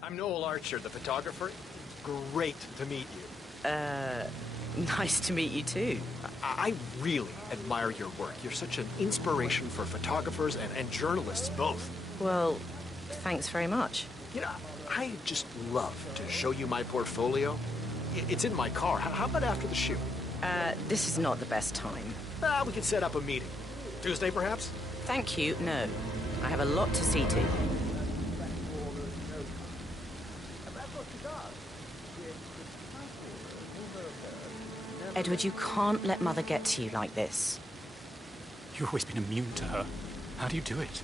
I'm Noel Archer, the photographer. Great to meet you. Nice to meet you too. I really admire your work. You're such an inspiration for photographers and journalists both. Well, thanks very much. You know, I just love to show you my portfolio. It's in my car. How about after the shoot? This is not the best time. We could set up a meeting. Tuesday, perhaps? Thank you, no. I have a lot to see to. Edward, you can't let Mother get to you like this. You've always been immune to her. How do you do it?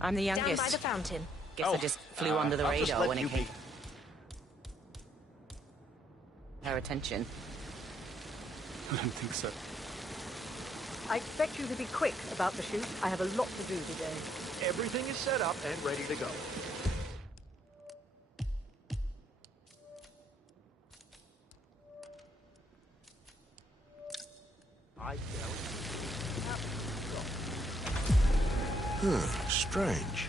I'm the youngest. Down by the fountain. Guess I just flew under the radar when it came. Her attention. I don't think so. I expect you to be quick about the shoot. I have a lot to do today. Everything is set up and ready to go. Strange.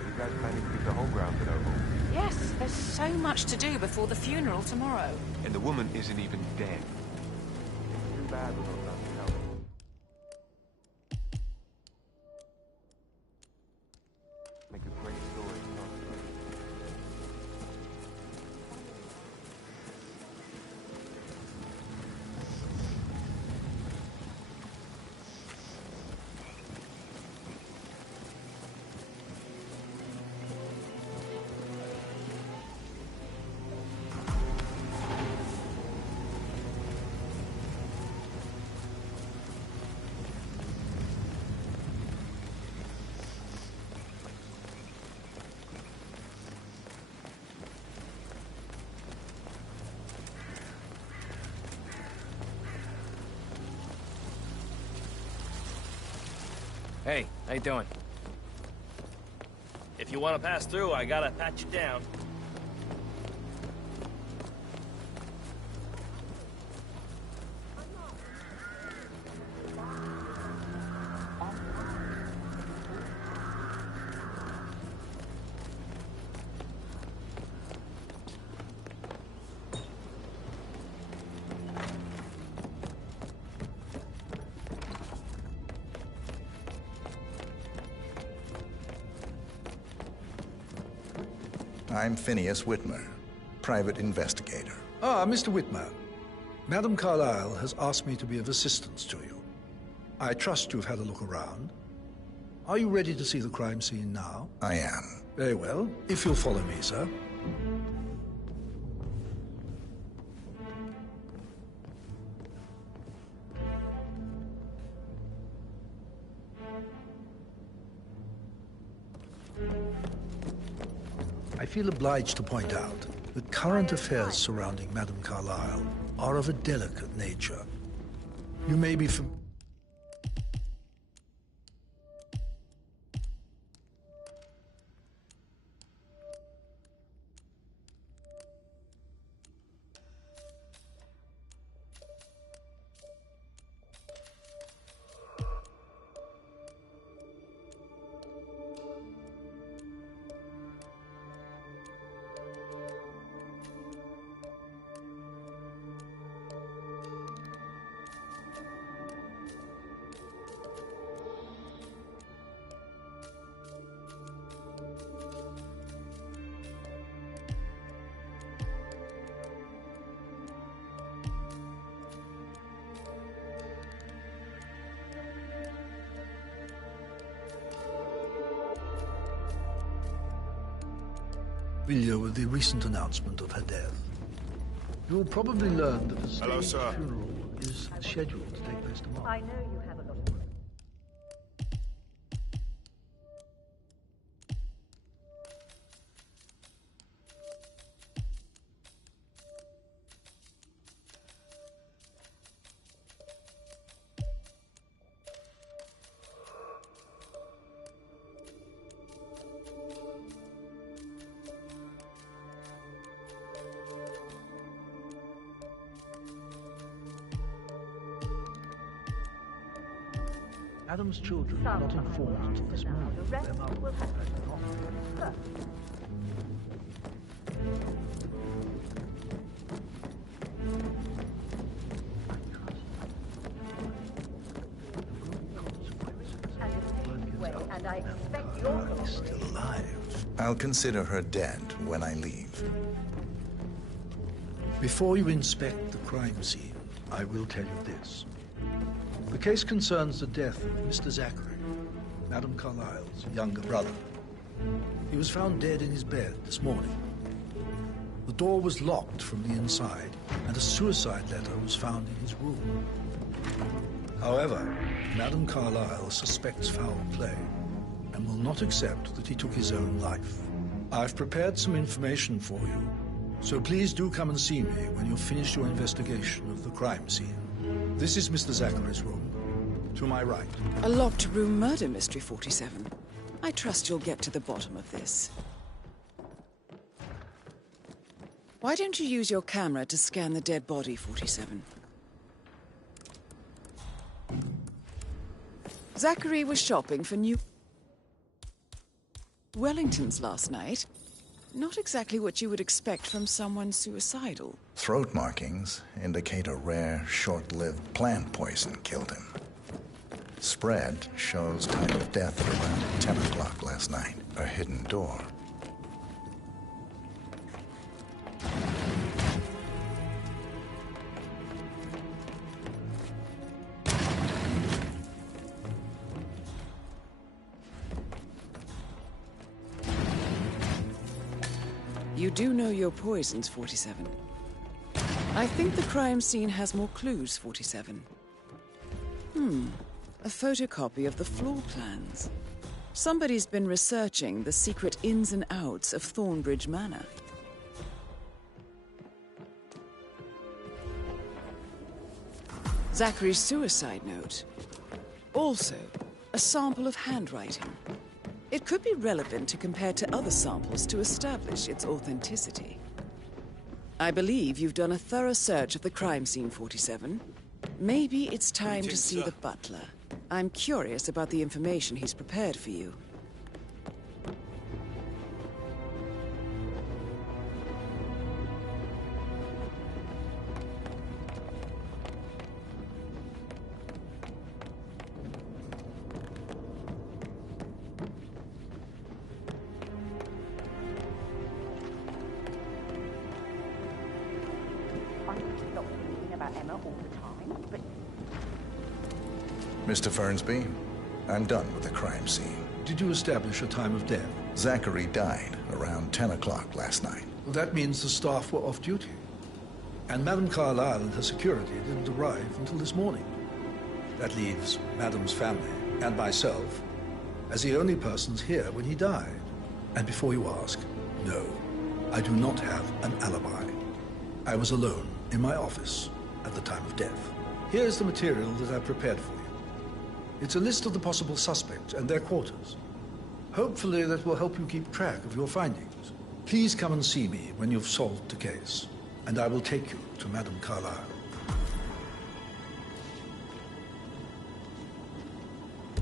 You guys planning to give the whole ground an overhaul? Yes, there's so much to do before the funeral tomorrow. And the woman isn't even dead. Too bad we're not done to help. Make a great story. Hey, how you doing? If you want to pass through, I gotta pat you down. I'm Phineas Whitmer, private investigator. Ah, Mr. Whitman. Madam Carlyle has asked me to be of assistance to you. I trust you've had a look around. Are you ready to see the crime scene now? I am. Very well. If you'll follow me, sir. I feel obliged to point out that current affairs surrounding Madame Carlyle are of a delicate nature. You may be familiar with the recent announcement of her death. You will probably learn that a staged funeral is scheduled to take place tomorrow. I know you have a lot of work. Adam's children were not informed until this morning. The rest will happen. And I expect your Still alive. I'll consider her dead when I leave. Before you inspect the crime scene, I will tell you this. The case concerns the death of Mr. Zachary, Madame Carlyle's younger brother. He was found dead in his bed this morning. The door was locked from the inside, and a suicide letter was found in his room. However, Madame Carlyle suspects foul play and will not accept that he took his own life. I've prepared some information for you, so please do come and see me when you've finished your investigation of the crime scene. This is Mr. Zachary's room. To my right. A locked room murder mystery, 47. I trust you'll get to the bottom of this. Why don't you use your camera to scan the dead body, 47? Zachary was shopping for new Wellingtons last night. Not exactly what you would expect from someone suicidal. Throat markings indicate a rare, short-lived plant poison killed him. Spread shows time of death at around 10 o'clock last night. A hidden door. You do know your poisons, 47. I think the crime scene has more clues, 47. A photocopy of the floor plans. Somebody's been researching the secret ins and outs of Thornbridge Manor. Zachary's suicide note. Also, a sample of handwriting. It could be relevant to compare to other samples to establish its authenticity. I believe you've done a thorough search of the crime scene, 47. Maybe it's time to see the butler. I'm curious about the information he's prepared for you. Mr. Fernsby, I'm done with the crime scene. Did you establish a time of death? Zachary died around 10 o'clock last night. Well, that means the staff were off duty. And Madame Carlyle and her security didn't arrive until this morning. That leaves Madame's family and myself as the only persons here when he died. And before you ask, no, I do not have an alibi. I was alone in my office at the time of death. Here's the material that I prepared for you. It's a list of the possible suspects and their quarters. Hopefully that will help you keep track of your findings. Please come and see me when you've solved the case, and I will take you to Madame Carlyle.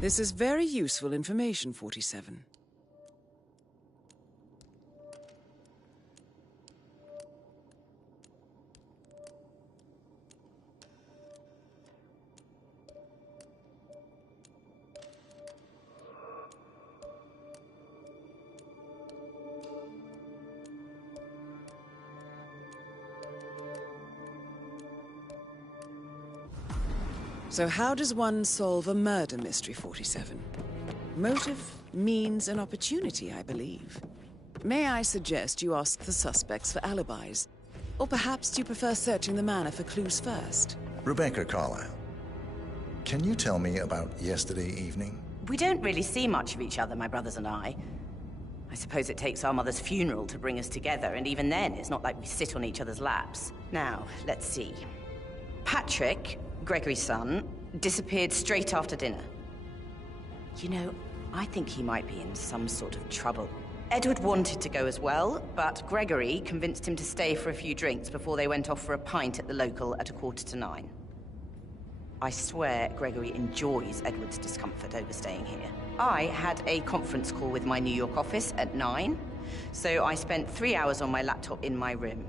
This is very useful information, 47. So how does one solve a murder mystery, 47? Motive, means, and opportunity, I believe. May I suggest you ask the suspects for alibis? Or perhaps do you prefer searching the manor for clues first? Rebecca Carlyle, can you tell me about yesterday evening? We don't really see much of each other, my brothers and I. I suppose it takes our mother's funeral to bring us together, and even then, it's not like we sit on each other's laps. Now, let's see. Patrick, Gregory's son, disappeared straight after dinner. You know, I think he might be in some sort of trouble. Edward wanted to go as well, but Gregory convinced him to stay for a few drinks before they went off for a pint at the local at 9:15. I swear Gregory enjoys Edward's discomfort over staying here. I had a conference call with my New York office at 9, so I spent 3 hours on my laptop in my room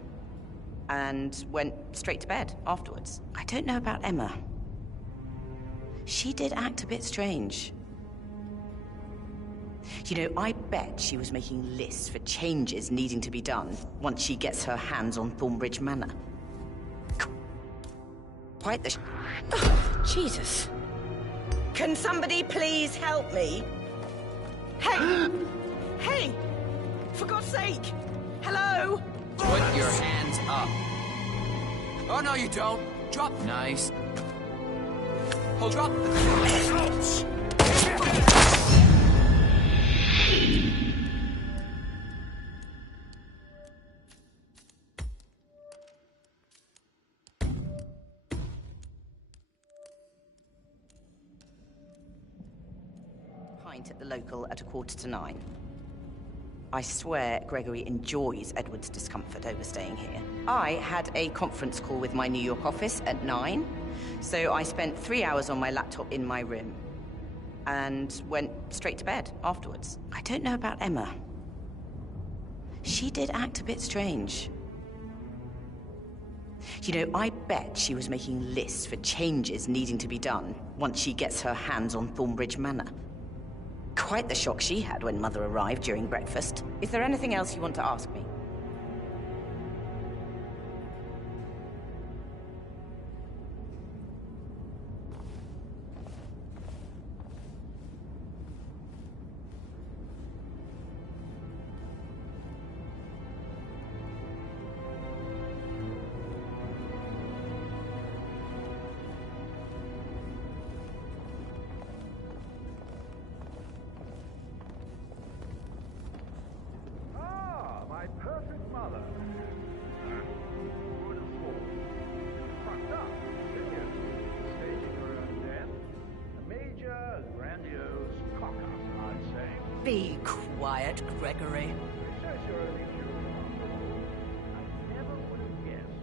and went straight to bed afterwards. I don't know about Emma. She did act a bit strange. You know, I bet she was making lists for changes needing to be done once she gets her hands on Thornbridge Manor. Quite the Jesus. Can somebody please help me? Hey! Hey! For God's sake! Hello? Put your hands up. Oh, no, you don't. Drop. Nice. Hold drop. Pint at the local at 9:15. I swear Gregory enjoys Edward's discomfort over staying here. I had a conference call with my New York office at 9, so I spent 3 hours on my laptop in my room and went straight to bed afterwards. I don't know about Emma. She did act a bit strange. You know, I bet she was making lists for changes needing to be done once she gets her hands on Thornbridge Manor. Quite the shock she had when Mother arrived during breakfast. Is there anything else you want to ask me? Perfect mother. Who would have thought? Fucked up, didn't you? Staging her own death. A major, grandiose cock-up, I'd say. Be quiet, Gregory. Research your own issue. I never would have guessed.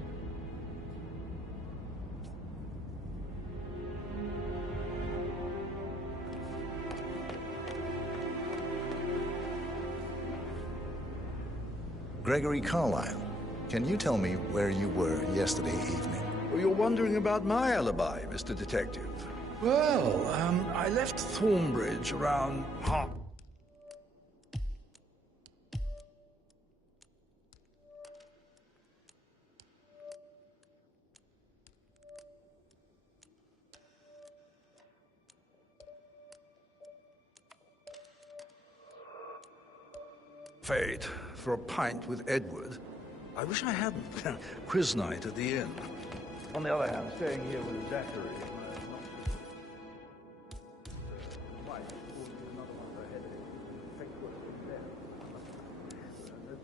Gregory Carlyle, can you tell me where you were yesterday evening? Oh, you're wondering about my alibi, Mr. Detective. Well, I left Thornbridge around half... Fate for a pint with Edward. I wish I hadn't. Quiz night at the inn. On the other hand, staying here with Zachary...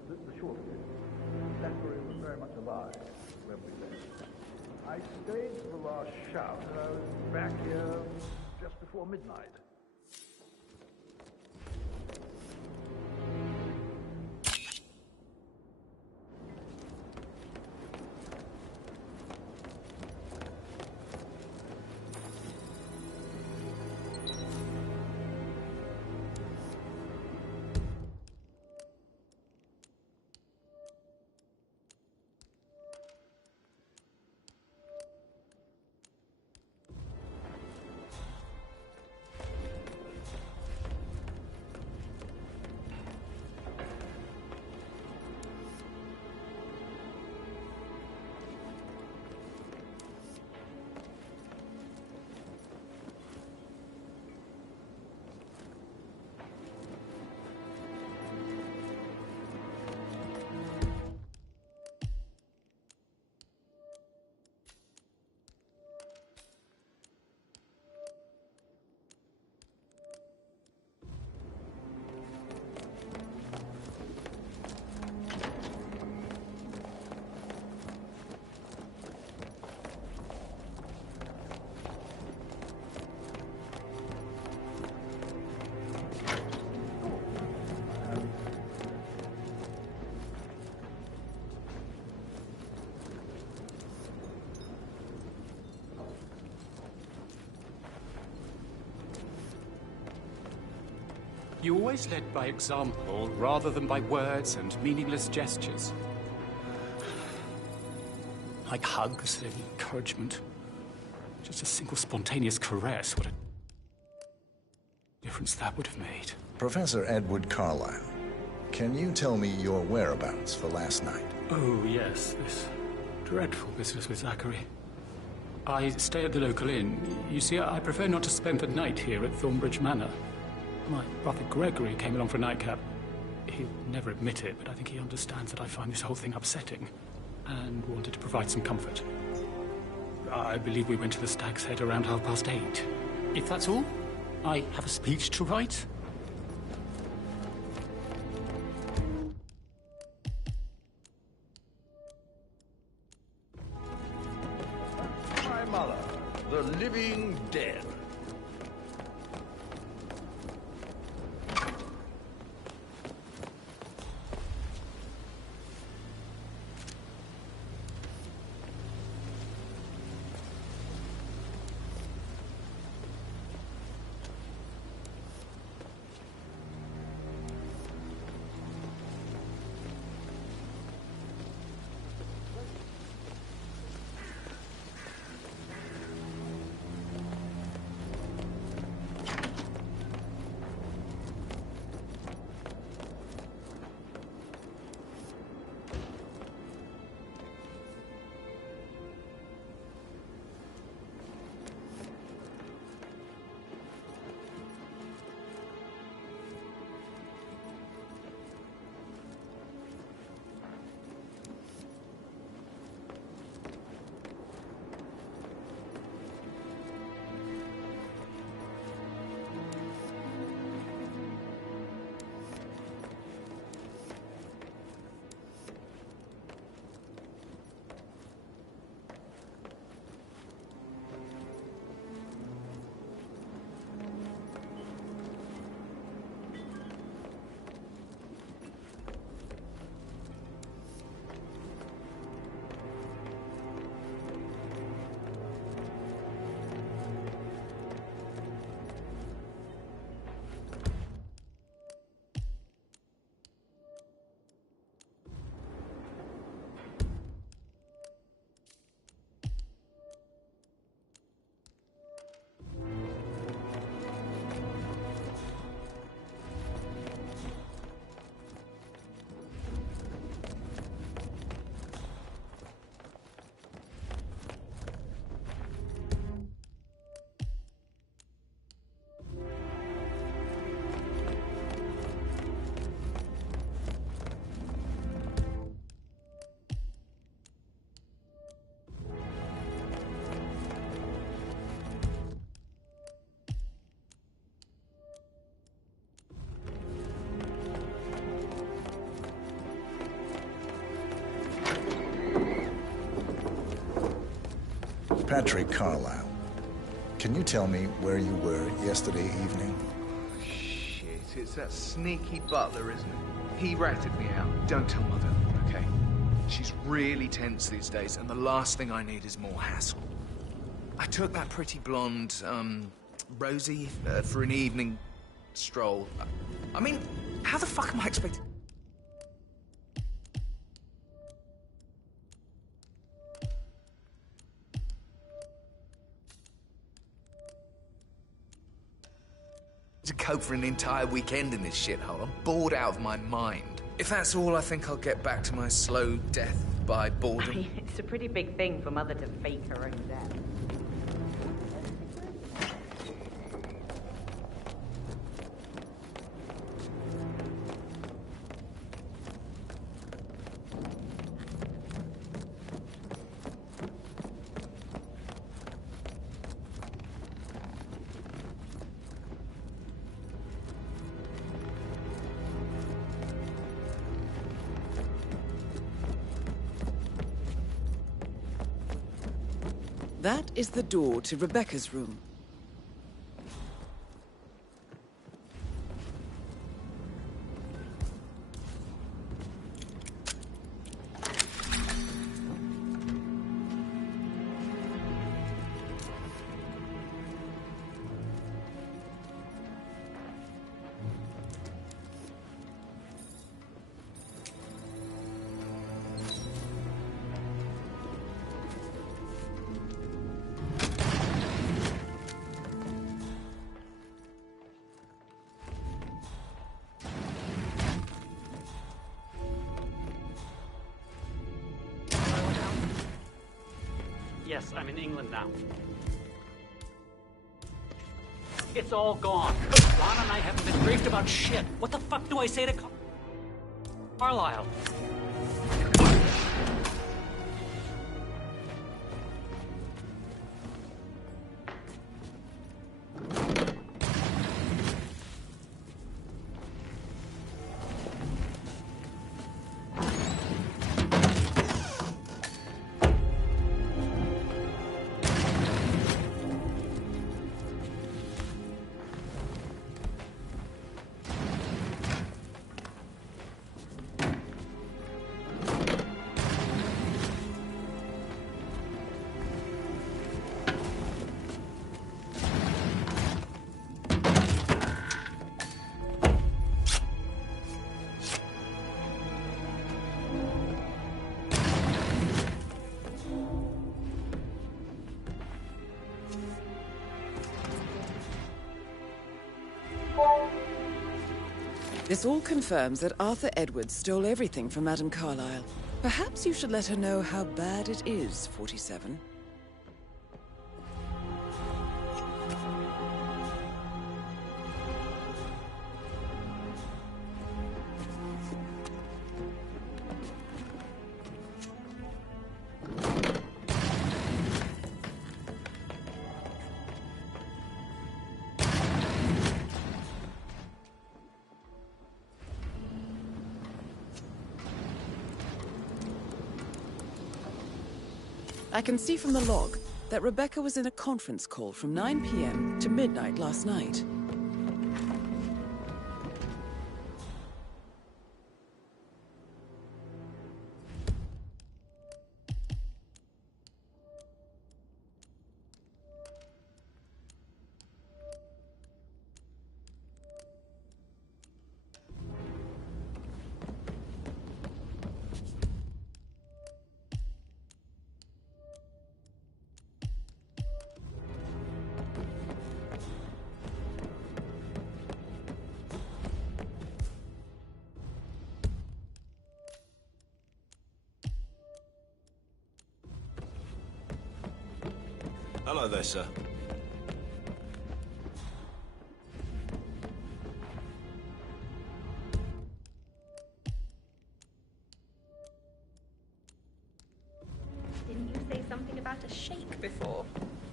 The short of it, Zachary was very much alive when we left. I stayed for the last shout, and I was back here just before midnight. You always led by example rather than by words and meaningless gestures. Like hugs and encouragement. Just a single spontaneous caress. What a difference that would have made. Professor Edward Carlyle, can you tell me your whereabouts for last night? Oh, yes, this dreadful business with Zachary. I stay at the local inn. You see, I prefer not to spend the night here at Thornbridge Manor. My brother Gregory came along for a nightcap. He'll never admit it, but I think he understands that I find this whole thing upsetting and wanted to provide some comfort. I believe we went to the Stag's Head around 8:30. If that's all, I have a speech to write. My mother, the living dead. Patrick Carlyle, can you tell me where you were yesterday evening? Shit, it's that sneaky butler, isn't it? He ratted me out. Don't tell Mother, okay? She's really tense these days, and the last thing I need is more hassle. I took that pretty blonde, Rosie, for an evening stroll. I mean, how the fuck am I expected... to cope for an entire weekend in this shithole? I'm bored out of my mind. If that's all, I think I'll get back to my slow death by boredom. I mean, it's a pretty big thing for Mother to fake her own death. That is the door to Rebecca's room. Yes, I'm in England now. It's all gone. Ron and I haven't been briefed about shit. What the fuck do I say to Carlisle? This all confirms that Arthur Edwards stole everything from Madame Carlyle. Perhaps you should let her know how bad it is, 47. I can see from the log that Rebecca was in a conference call from 9 p.m. to midnight last night. Hello there, sir. Didn't you say something about a shake before?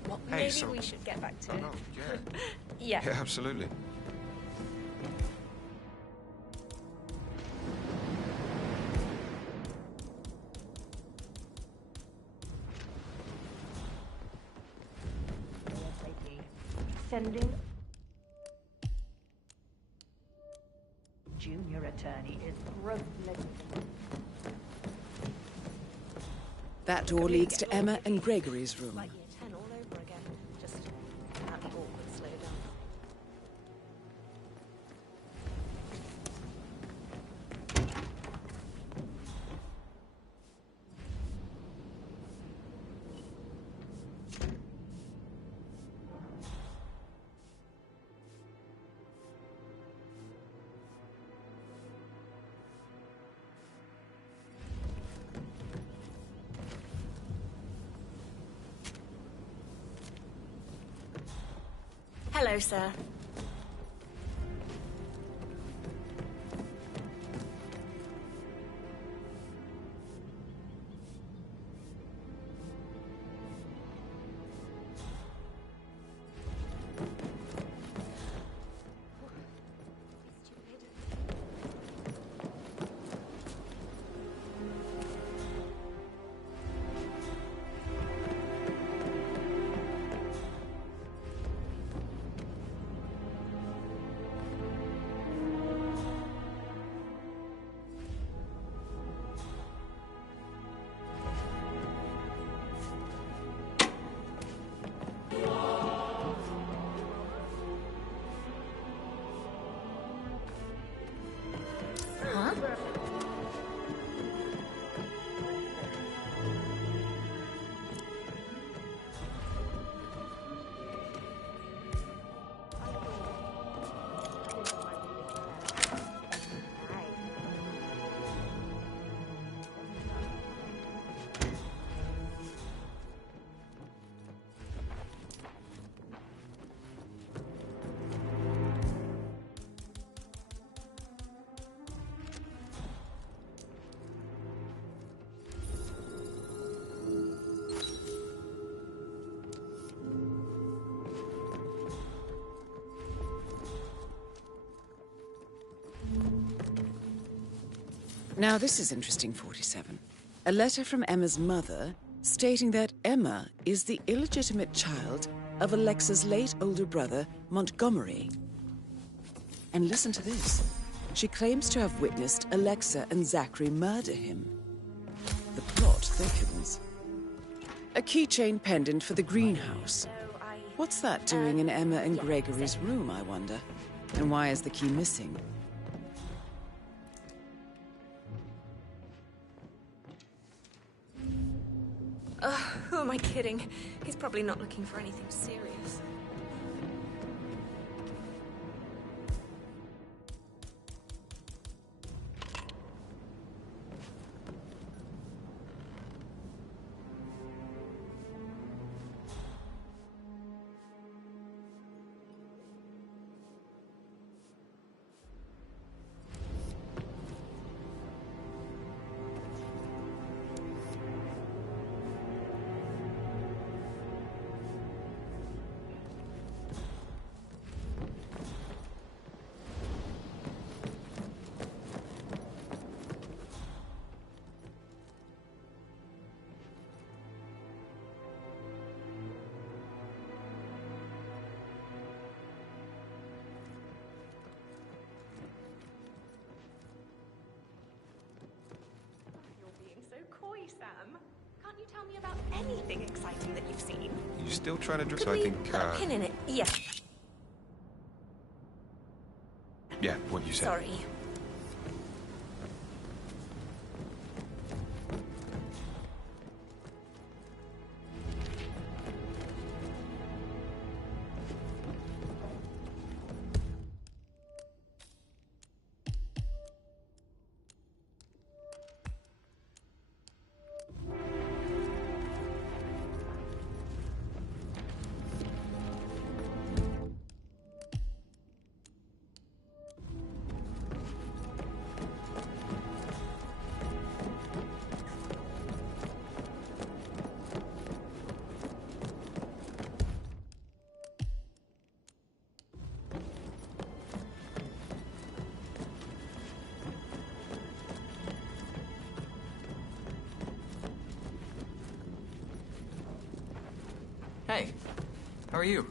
Well, Hey, maybe so- we should get back to Oh, it. no, yeah. Yeah. Yeah, absolutely. Sending. Junior attorney is gross negligence. That door leads to Emma and Gregory's room. Like year 10 all over again. Just at the awkward slow down. Hello, sir. Now this is interesting, 47. A letter from Emma's mother stating that Emma is the illegitimate child of Alexa's late older brother, Montgomery. And listen to this. She claims to have witnessed Alexa and Zachary murder him. The plot thickens. A keychain pendant for the greenhouse. What's that doing in Emma and Gregory's room, I wonder? And why is the key missing? Who am I kidding? He's probably not looking for anything serious. Sam. Can't you tell me about anything exciting that you've seen? You still trying to dress? Could I we think. put a pin in it? Yes. Yeah, what you said. Sorry. Hey, how are you?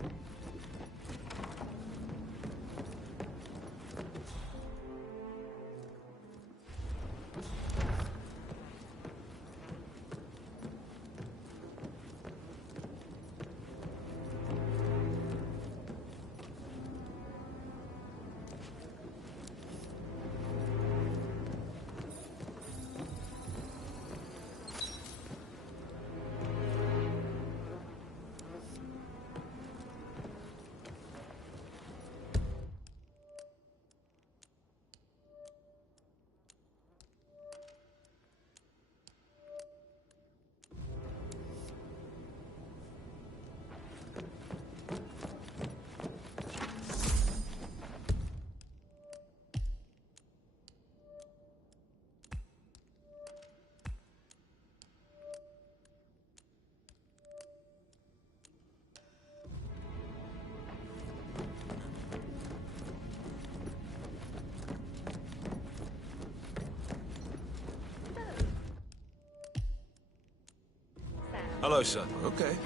Hello, son. Okay.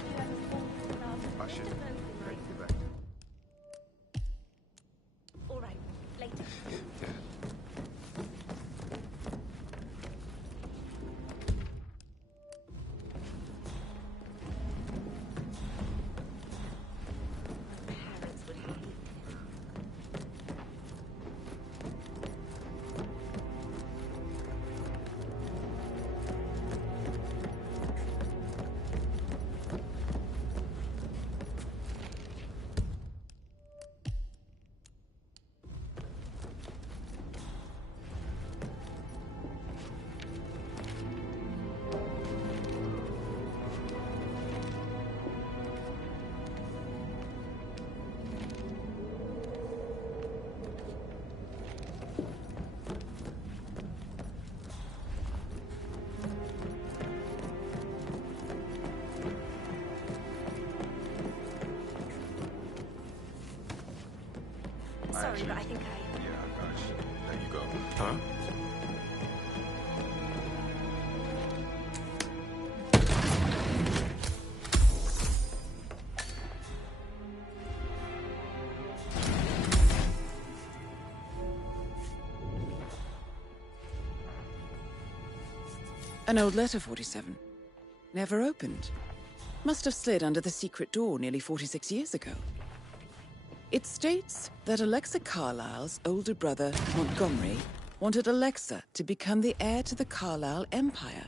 I should. All right, later. Parents would hate it. Sorry, but I think I... Yeah, gosh. There you go. Huh? An old letter, 47. Never opened. Must have slid under the secret door nearly 46 years ago. It states that Alexa Carlyle's older brother, Montgomery, wanted Alexa to become the heir to the Carlyle Empire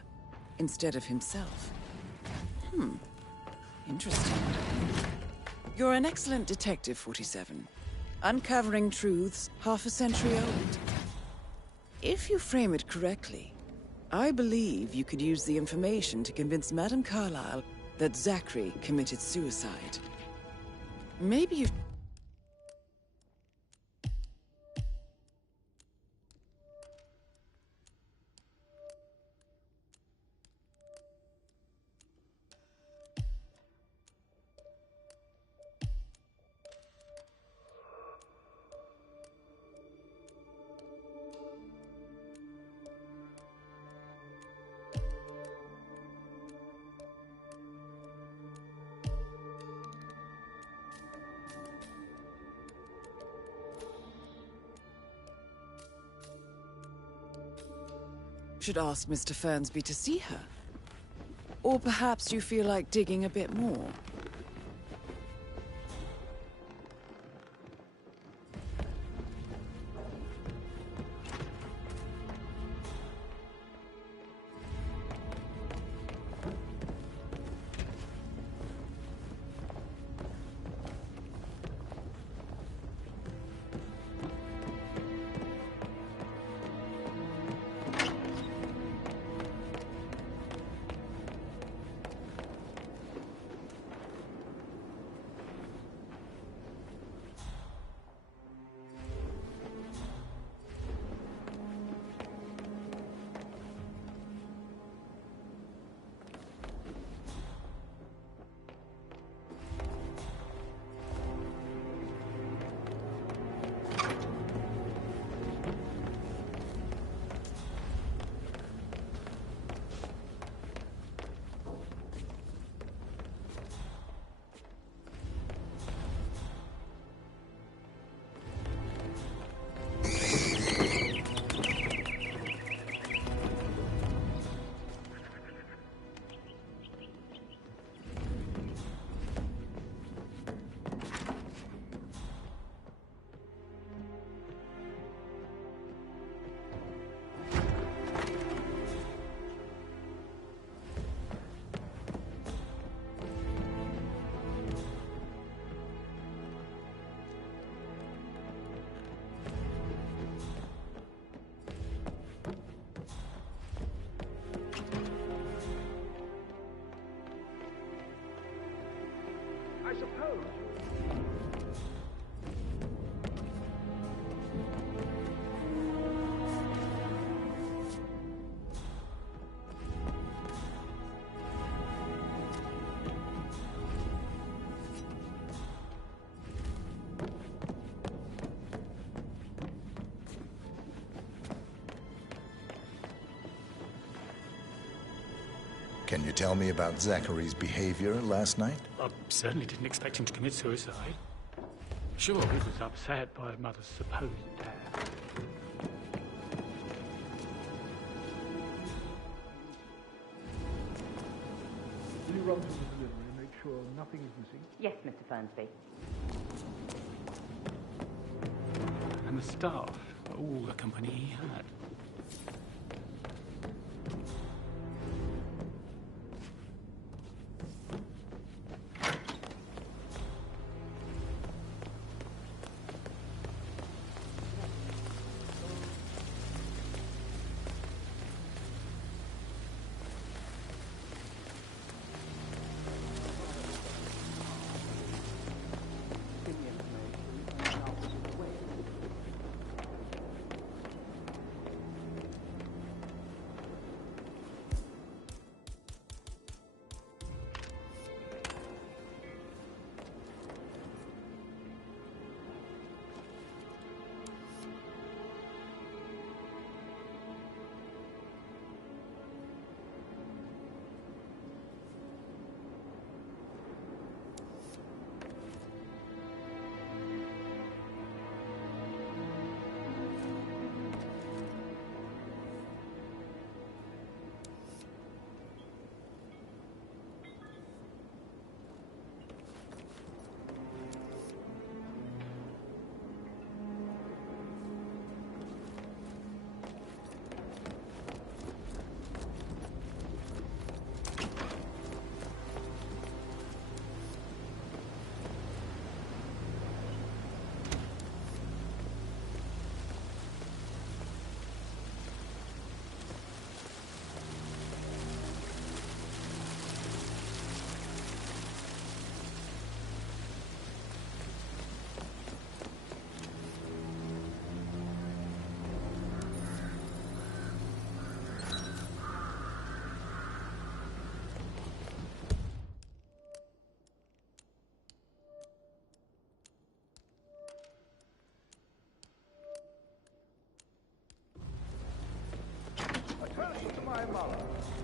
instead of himself. Interesting. You're an excellent detective, 47. Uncovering truths half a century old. If you frame it correctly, I believe you could use the information to convince Madame Carlyle that Zachary committed suicide. Maybe you... should ask Mr. Fernsby to see her. Or perhaps you feel like digging a bit more. I suppose. Can you tell me about Zachary's behavior last night? I certainly didn't expect him to commit suicide. Sure, he was upset by Mother's supposed death. Will you run through the delivery and make sure nothing is missing? Yes, Mr. Fernsby. And the staff, all the company he had.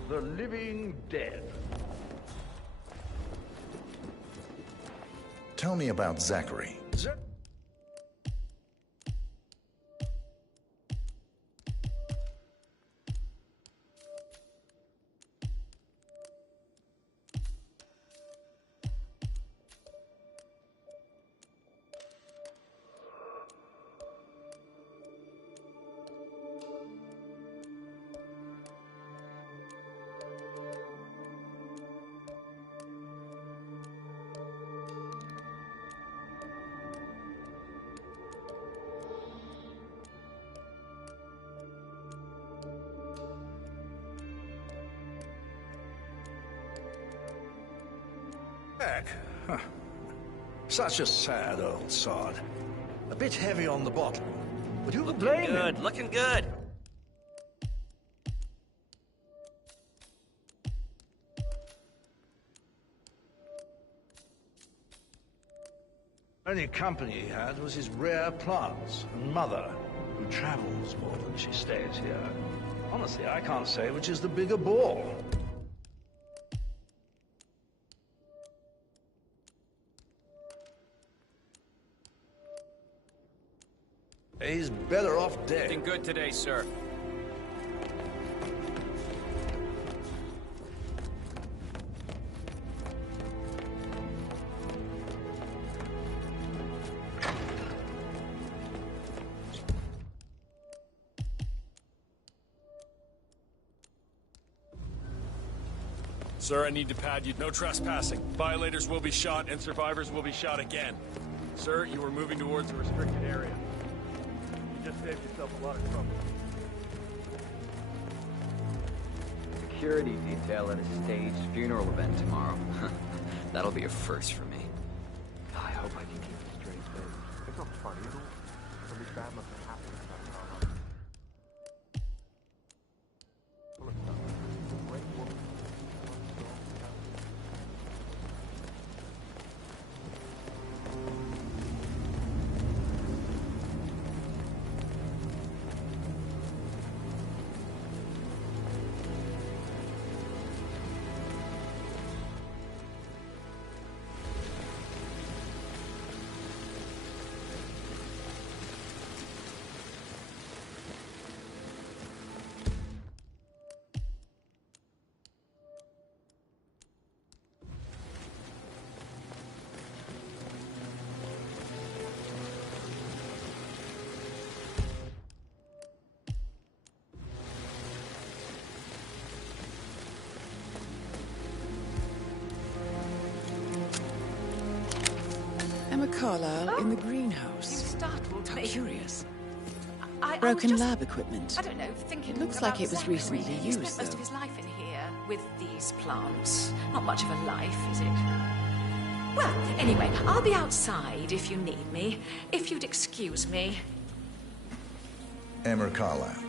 the living dead. Tell me about Zachary. Back. Huh. Such a sad old sod. A bit heavy on the bottle. But who would blame him? Good, looking good. Only company he had was his rare plants and mother, who travels more than she stays here. Honestly, I can't say which is the bigger bore. He's better off dead. Looking good today, sir. Sir, I need to pad you. No trespassing. Violators will be shot and survivors will be shot again. Sir, you are moving towards a restricted area. You just saved yourself a lot of trouble. Security detail at a staged funeral event tomorrow. That'll be a first for me. I hope I can keep a straight face. It's not funny, though. Something bad must have happened to that car. Well, it's not. A great woman. Emma Carlyle in the greenhouse. You startled How me. curious. I was Broken just, lab equipment. I don't know, thinking It looks about like it was Zachary. recently He spent used, most though. of his life in here with these plants. Not much of a life, is it? Well, anyway, I'll be outside if you need me. If you'd excuse me. Emma Carlyle,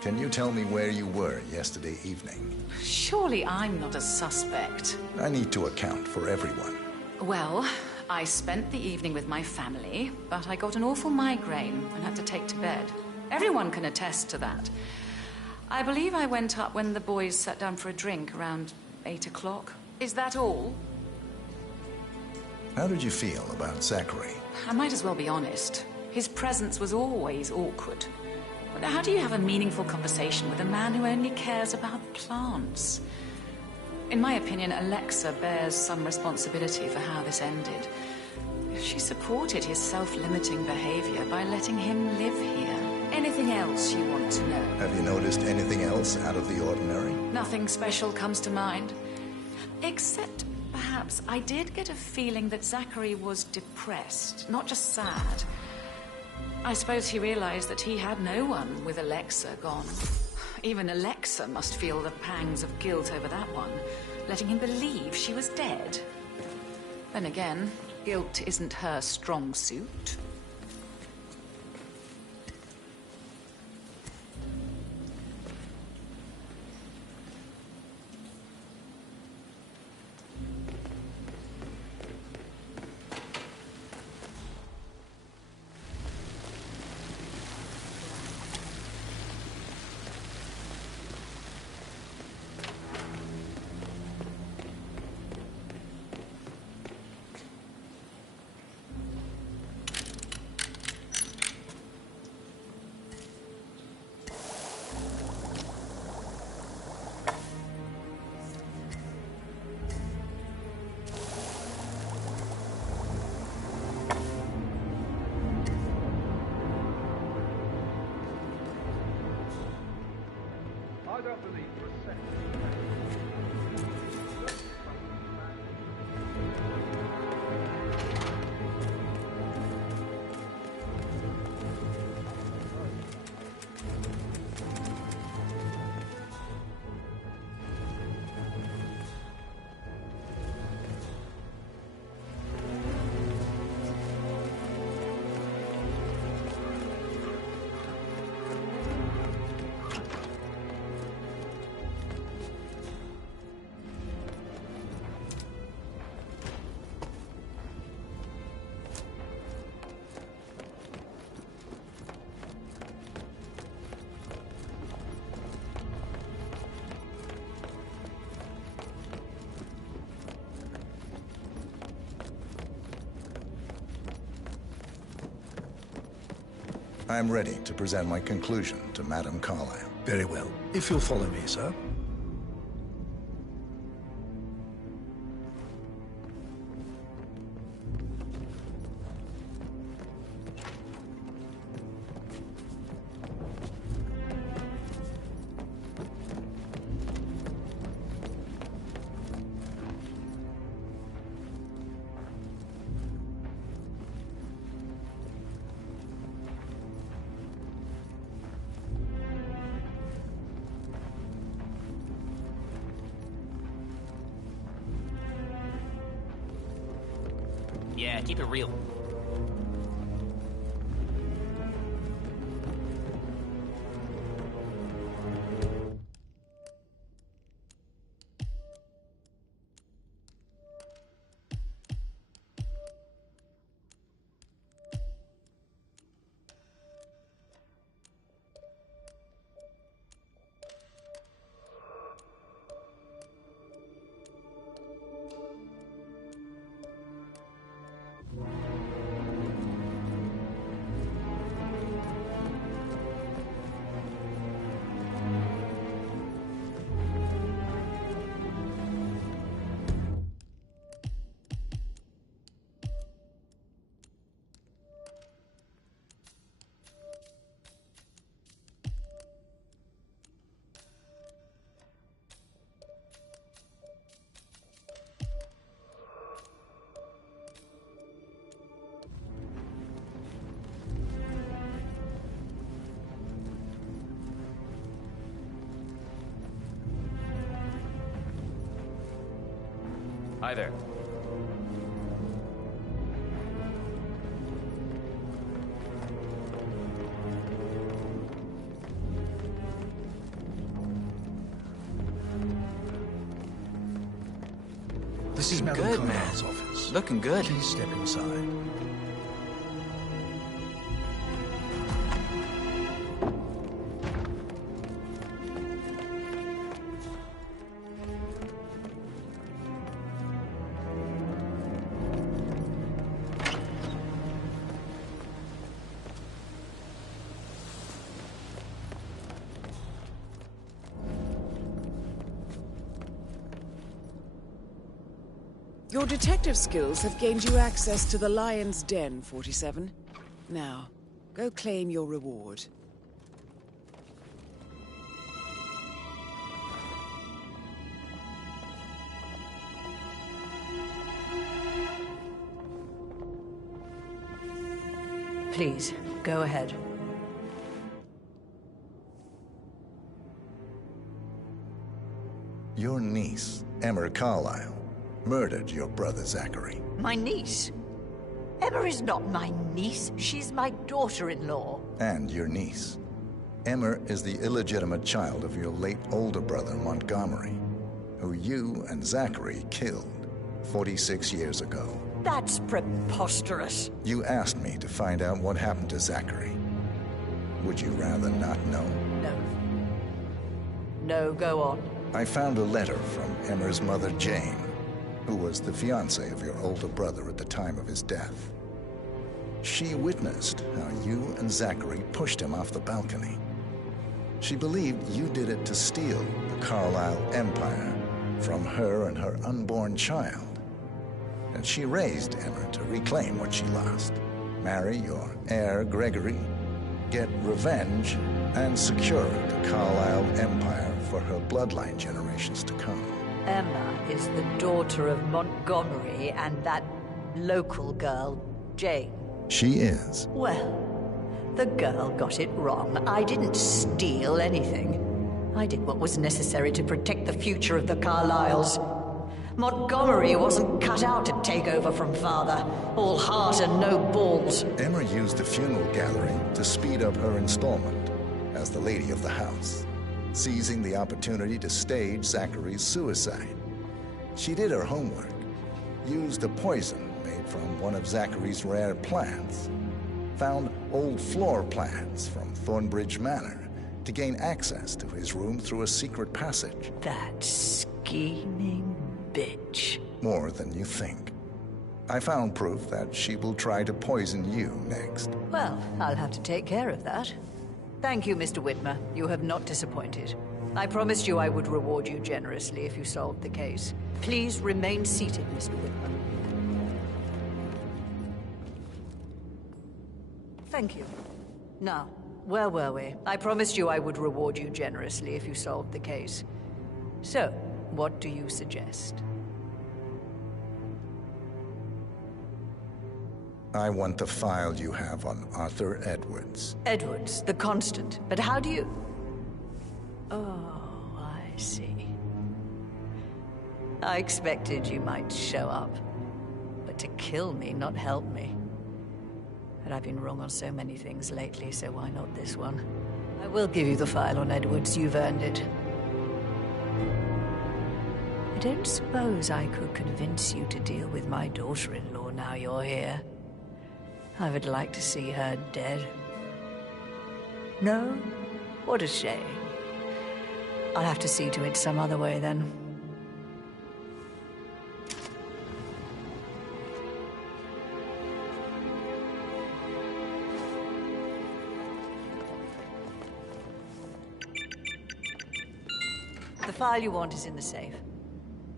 can you tell me where you were yesterday evening? Surely I'm not a suspect. I need to account for everyone. Well, I spent the evening with my family, but I got an awful migraine and had to take to bed. Everyone can attest to that. I believe I went up when the boys sat down for a drink around 8 o'clock. Is that all? How did you feel about Zachary? I might as well be honest. His presence was always awkward. But how do you have a meaningful conversation with a man who only cares about plants? In my opinion, Alexa bears some responsibility for how this ended. She supported his self-limiting behavior by letting him live here. Anything else you want to know? Have you noticed anything else out of the ordinary? Nothing special comes to mind. Except, perhaps, I did get a feeling that Zachary was depressed, not just sad. I suppose he realized that he had no one with Alexa gone. Even Alexa must feel the pangs of guilt over that one, letting him believe she was dead. Then again, guilt isn't her strong suit. don't believe for a second. I'm ready to present my conclusion to Madame Carlyle. Very well. If you'll follow me, sir. Yeah, keep it real. Hi there. This is Madame Good, Carlyle's man. office. Looking good. Please step inside. Your detective skills have gained you access to the Lion's Den, 47. Now, go claim your reward. Please, go ahead. Your niece, Emma Carlyle, murdered your brother Zachary. My niece? Emma is not my niece. She's my daughter-in-law. And your niece. Emma is the illegitimate child of your late older brother, Montgomery, who you and Zachary killed 46 years ago. That's preposterous. You asked me to find out what happened to Zachary. Would you rather not know? No. No, go on. I found a letter from Emma's mother, Jane, who was the fiancée of your older brother at the time of his death. She witnessed how you and Zachary pushed him off the balcony. She believed you did it to steal the Carlyle empire from her and her unborn child. And she raised Emma to reclaim what she lost, marry your heir, Gregory, get revenge, and secure the Carlisle Empire for her bloodline generations to come. Emma is the daughter of Montgomery and that local girl, Jane. She is. Well, the girl got it wrong. I didn't steal anything. I did what was necessary to protect the future of the Carlyles. Montgomery wasn't cut out to take over from Father. All heart and no balls. Emma used the funeral gallery to speed up her installment as the lady of the house, seizing the opportunity to stage Zachary's suicide. She did her homework, used a poison made from one of Zachary's rare plants, found old floor plans from Thornbridge Manor to gain access to his room through a secret passage. That scheming bitch. More than you think. I found proof that she will try to poison you next. Well, I'll have to take care of that. Thank you, Mr. Whitmer. You have not disappointed. I promised you I would reward you generously if you solved the case. Please remain seated, Mr. Whitmer. Thank you. Now, where were we? I promised you I would reward you generously if you solved the case. So, what do you suggest? I want the file you have on Arthur Edwards. Edwards, the Constant. But how do you... Oh, I see. I expected you might show up. But to kill me, not help me. But I've been wrong on so many things lately, so why not this one? I will give you the file on Edwards. You've earned it. I don't suppose I could convince you to deal with my daughter-in-law now you're here. I would like to see her dead. No? What a shame. I'll have to see to it some other way then. The file you want is in the safe.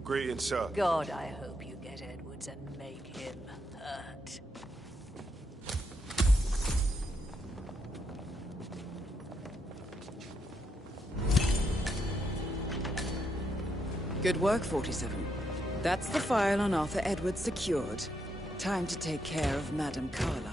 Greetings, sir. God, I hope you get Edwards and make him hurt. Good work, 47. That's the file on Arthur Edwards secured. Time to take care of Madame Carlisle.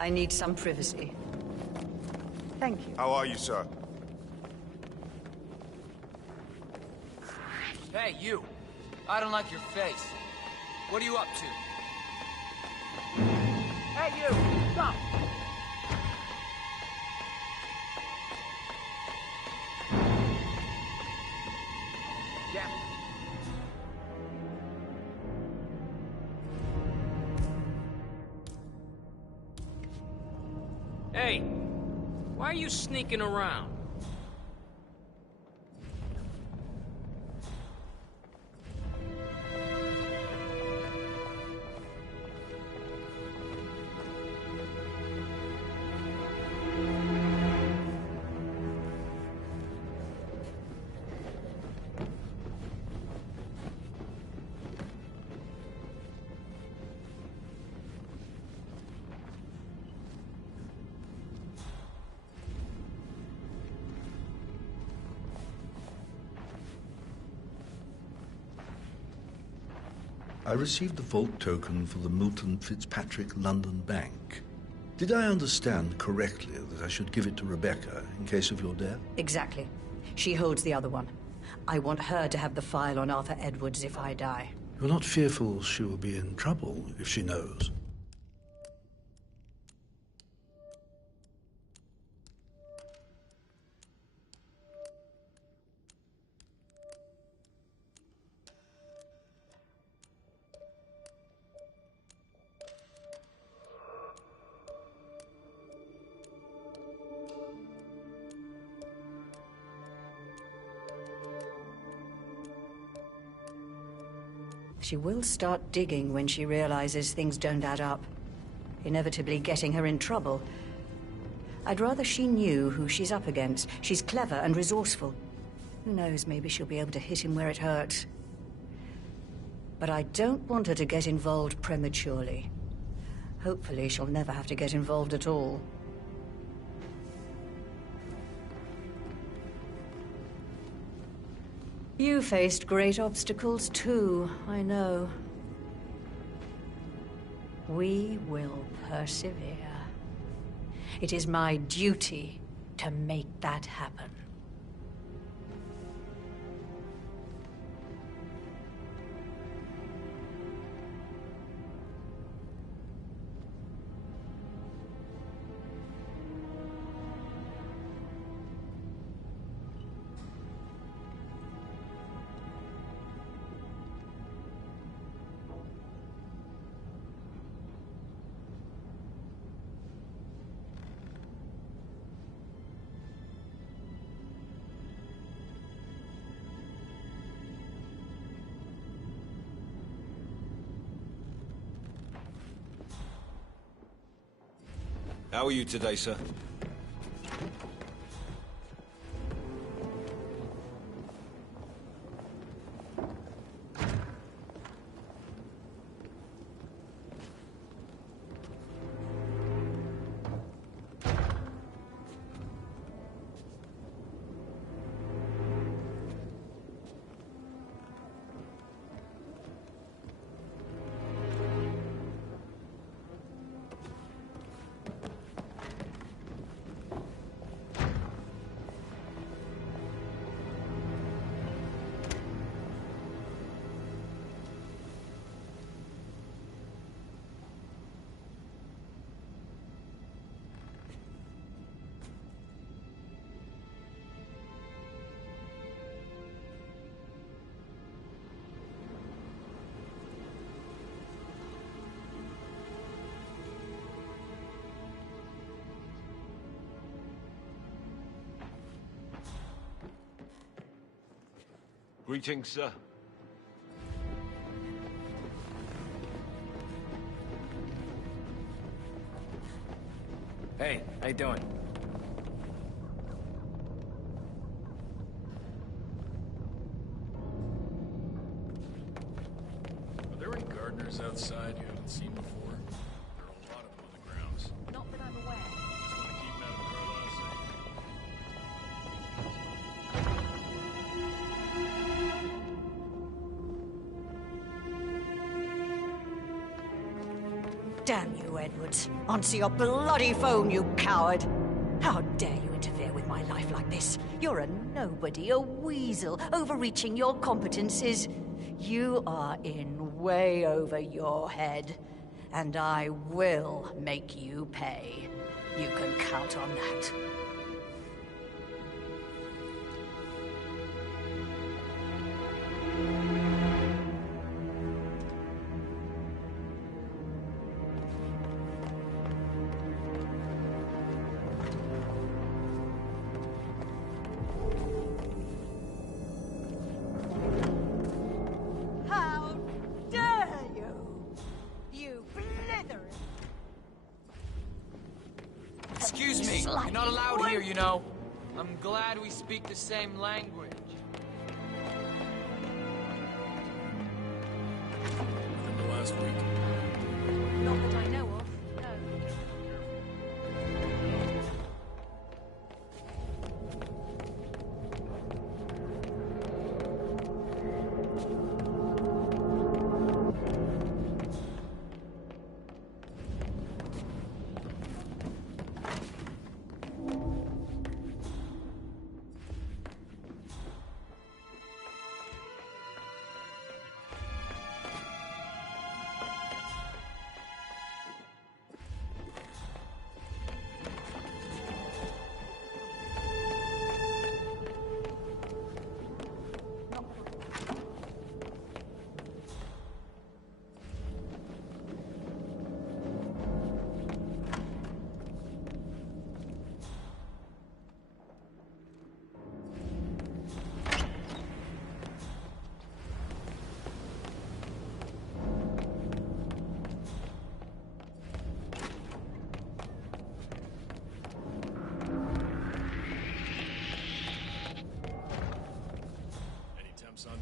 I need some privacy. Thank you. How are you, sir? Hey, you! I don't like your face. What are you up to? Hey, you! Stop! Yeah. Hey, why are you sneaking around? I received the vault token for the Milton Fitzpatrick London Bank. Did I understand correctly that I should give it to Rebecca in case of your death? Exactly. She holds the other one. I want her to have the file on Arthur Edwards if I die. You're not fearful she will be in trouble if she knows? She will start digging when she realizes things don't add up, inevitably getting her in trouble. I'd rather she knew who she's up against. She's clever and resourceful. Who knows, maybe she'll be able to hit him where it hurts. But I don't want her to get involved prematurely. Hopefully she'll never have to get involved at all. You faced great obstacles too, I know. We will persevere. It is my duty to make that happen. How are you today, sir? Greetings, sir. Hey, how you doing? Are there any gardeners outside you haven't seen before? There are a lot of them on the grounds. Not that I'm aware. Just want to keep Madame Carlisle Damn you, Edwards. Answer your bloody phone, you coward! How dare you interfere with my life like this? You're a nobody, a weasel, overreaching your competences. You are in way over your head, and I will make you pay. You can count on that. How dare you! You blithering! Excuse me, you're not allowed here, you know. I'm glad we speak the same language. in the last week. Not that I know of, no.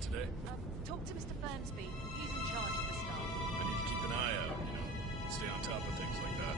today? Talk to Mr. Fernsby. He's in charge of the staff. I need to keep an eye out, you know, stay on top of things like that.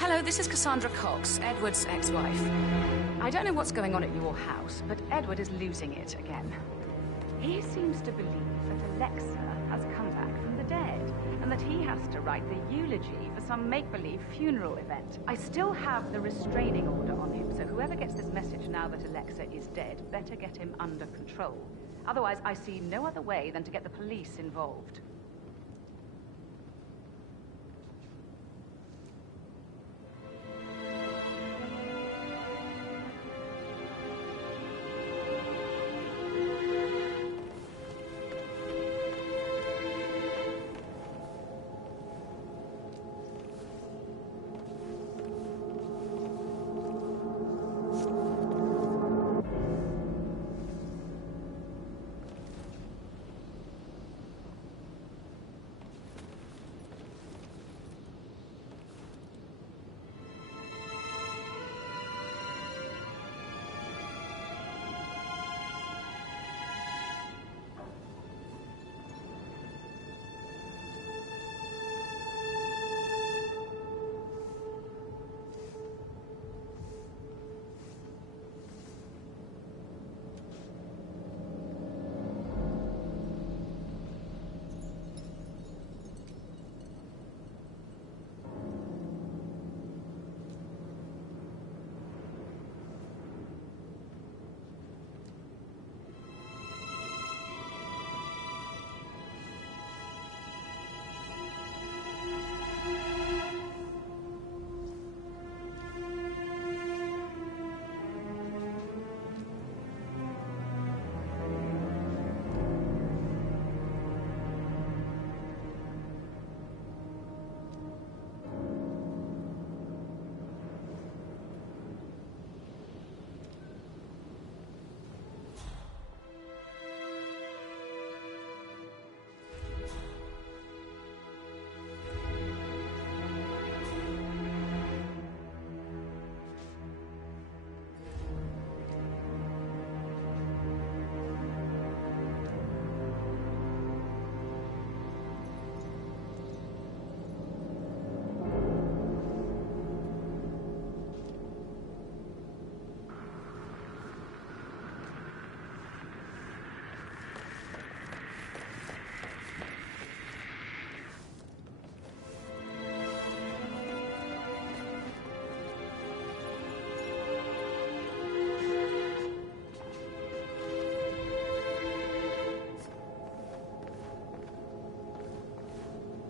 Hello, this is Cassandra Cox, Edward's ex-wife. I don't know what's going on at your house, but Edward is losing it again. He seems to believe that Alexa has come back from the dead, and that he has to write the eulogy for some make-believe funeral event. I still have the restraining order on him, so whoever gets this message now that Alexa is dead better get him under control. Otherwise, I see no other way than to get the police involved.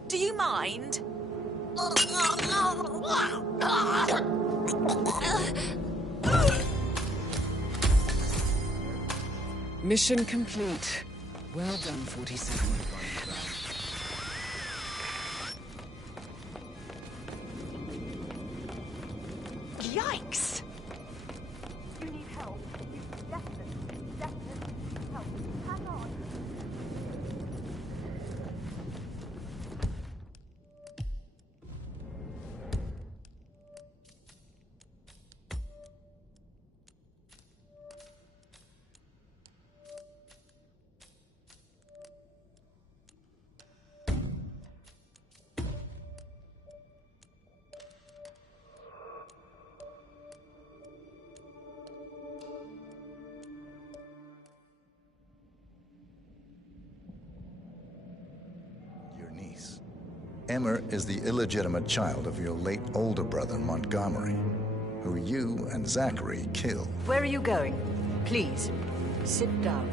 Do you mind? Mission complete. Well done, 47. Yikes! You need help. You definitely need help. Hang on. Emmer is the illegitimate child of your late older brother, Montgomery, who you and Zachary killed. Where are you going? Please, sit down.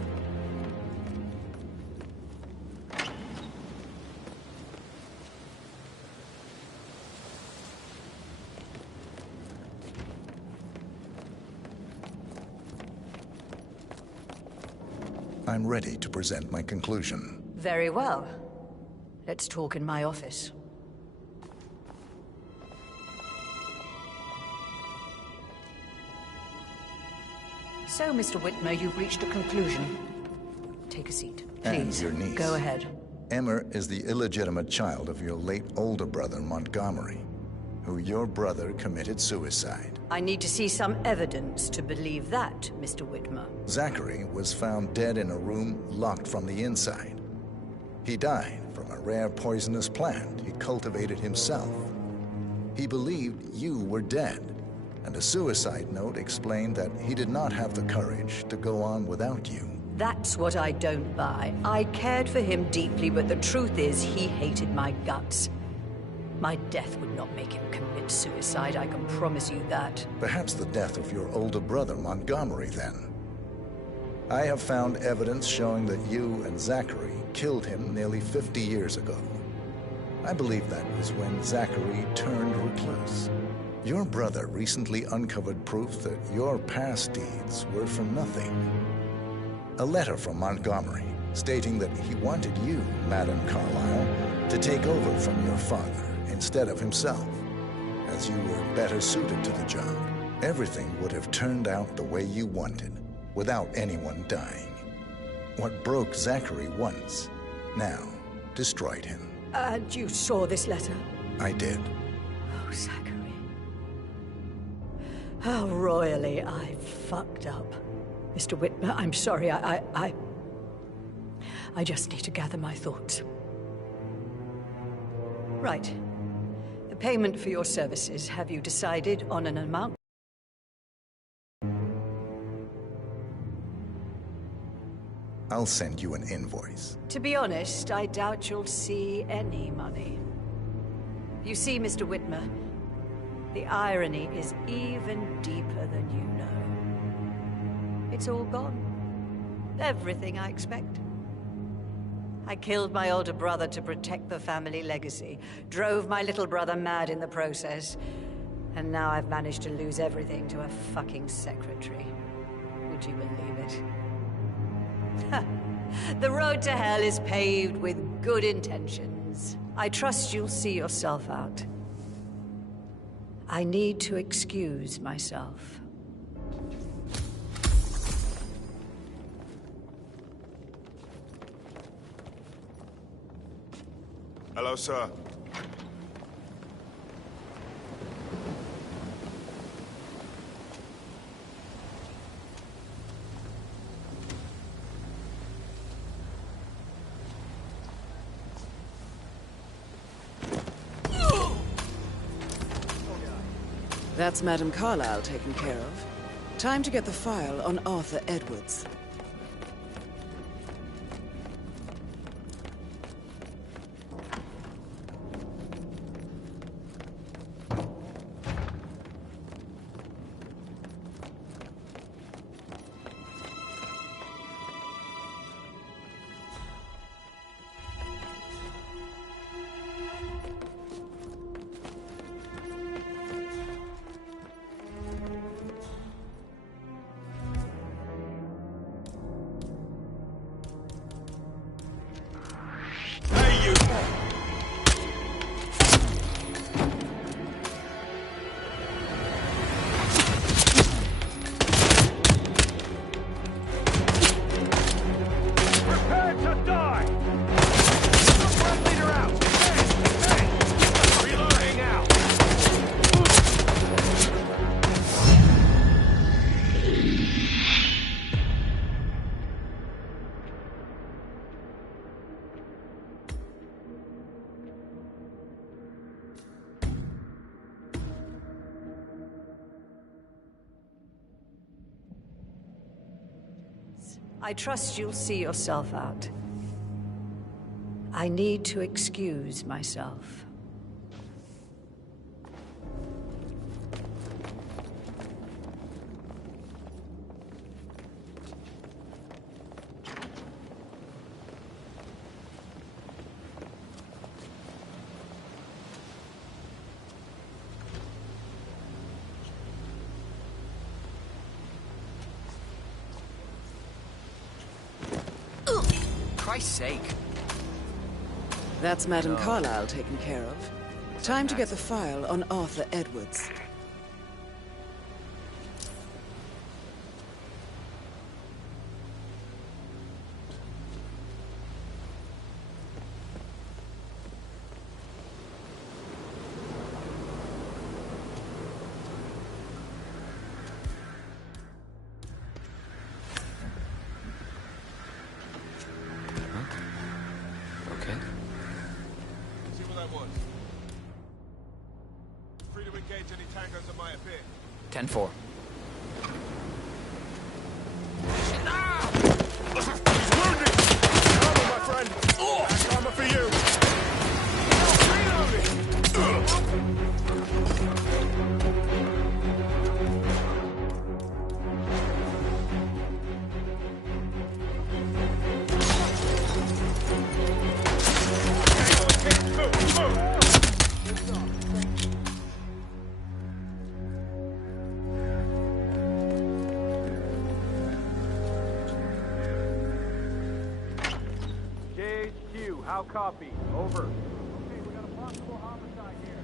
I'm ready to present my conclusion. Very well. Let's talk in my office. So, Mr. Whitmer, you've reached a conclusion. Take a seat. Please, And your niece. go ahead. Emmer is the illegitimate child of your late older brother, Montgomery, who your brother committed suicide. I need to see some evidence to believe that, Mr. Whitmer. Zachary was found dead in a room locked from the inside. He died from a rare poisonous plant he cultivated himself. He believed you were dead, and a suicide note explained that he did not have the courage to go on without you. That's what I don't buy. I cared for him deeply, but the truth is he hated my guts. My death would not make him commit suicide, I can promise you that. Perhaps the death of your older brother, Montgomery, then. I have found evidence showing that you and Zachary killed him nearly 50 years ago. I believe that was when Zachary turned recluse. Your brother recently uncovered proof that your past deeds were for nothing. A letter from Montgomery stating that he wanted you, Madame Carlyle, to take over from your father instead of himself, as you were better suited to the job. Everything would have turned out the way you wanted, without anyone dying. What broke Zachary once, now destroyed him. And you saw this letter? I did. Oh, Zachary. How royally I fucked up. Mr. Whitmer, I'm sorry, I just need to gather my thoughts. Right. The payment for your services, have you decided on an amount? I'll send you an invoice. To be honest, I doubt you'll see any money. You see, Mr. Whitmer, the irony is even deeper than you know. It's all gone. Everything I expect. I killed my older brother to protect the family legacy, drove my little brother mad in the process, and now I've managed to lose everything to a fucking secretary. Would you believe it? The road to hell is paved with good intentions. I trust you'll see yourself out. I need to excuse myself. Hello, sir. That's Madame Carlyle taken care of. Time to get the file on Arthur Edwards. I trust you'll see yourself out. I need to excuse myself. Christ's sake. That's Madame Carlyle taken care of. Time to get the file on Arthur Edwards. Free to engage any tangos that might appear. 10-4. He's wounded! Armor, my friend! Back armor for you! JHQ, how copy? Over. Okay, we got a possible homicide here.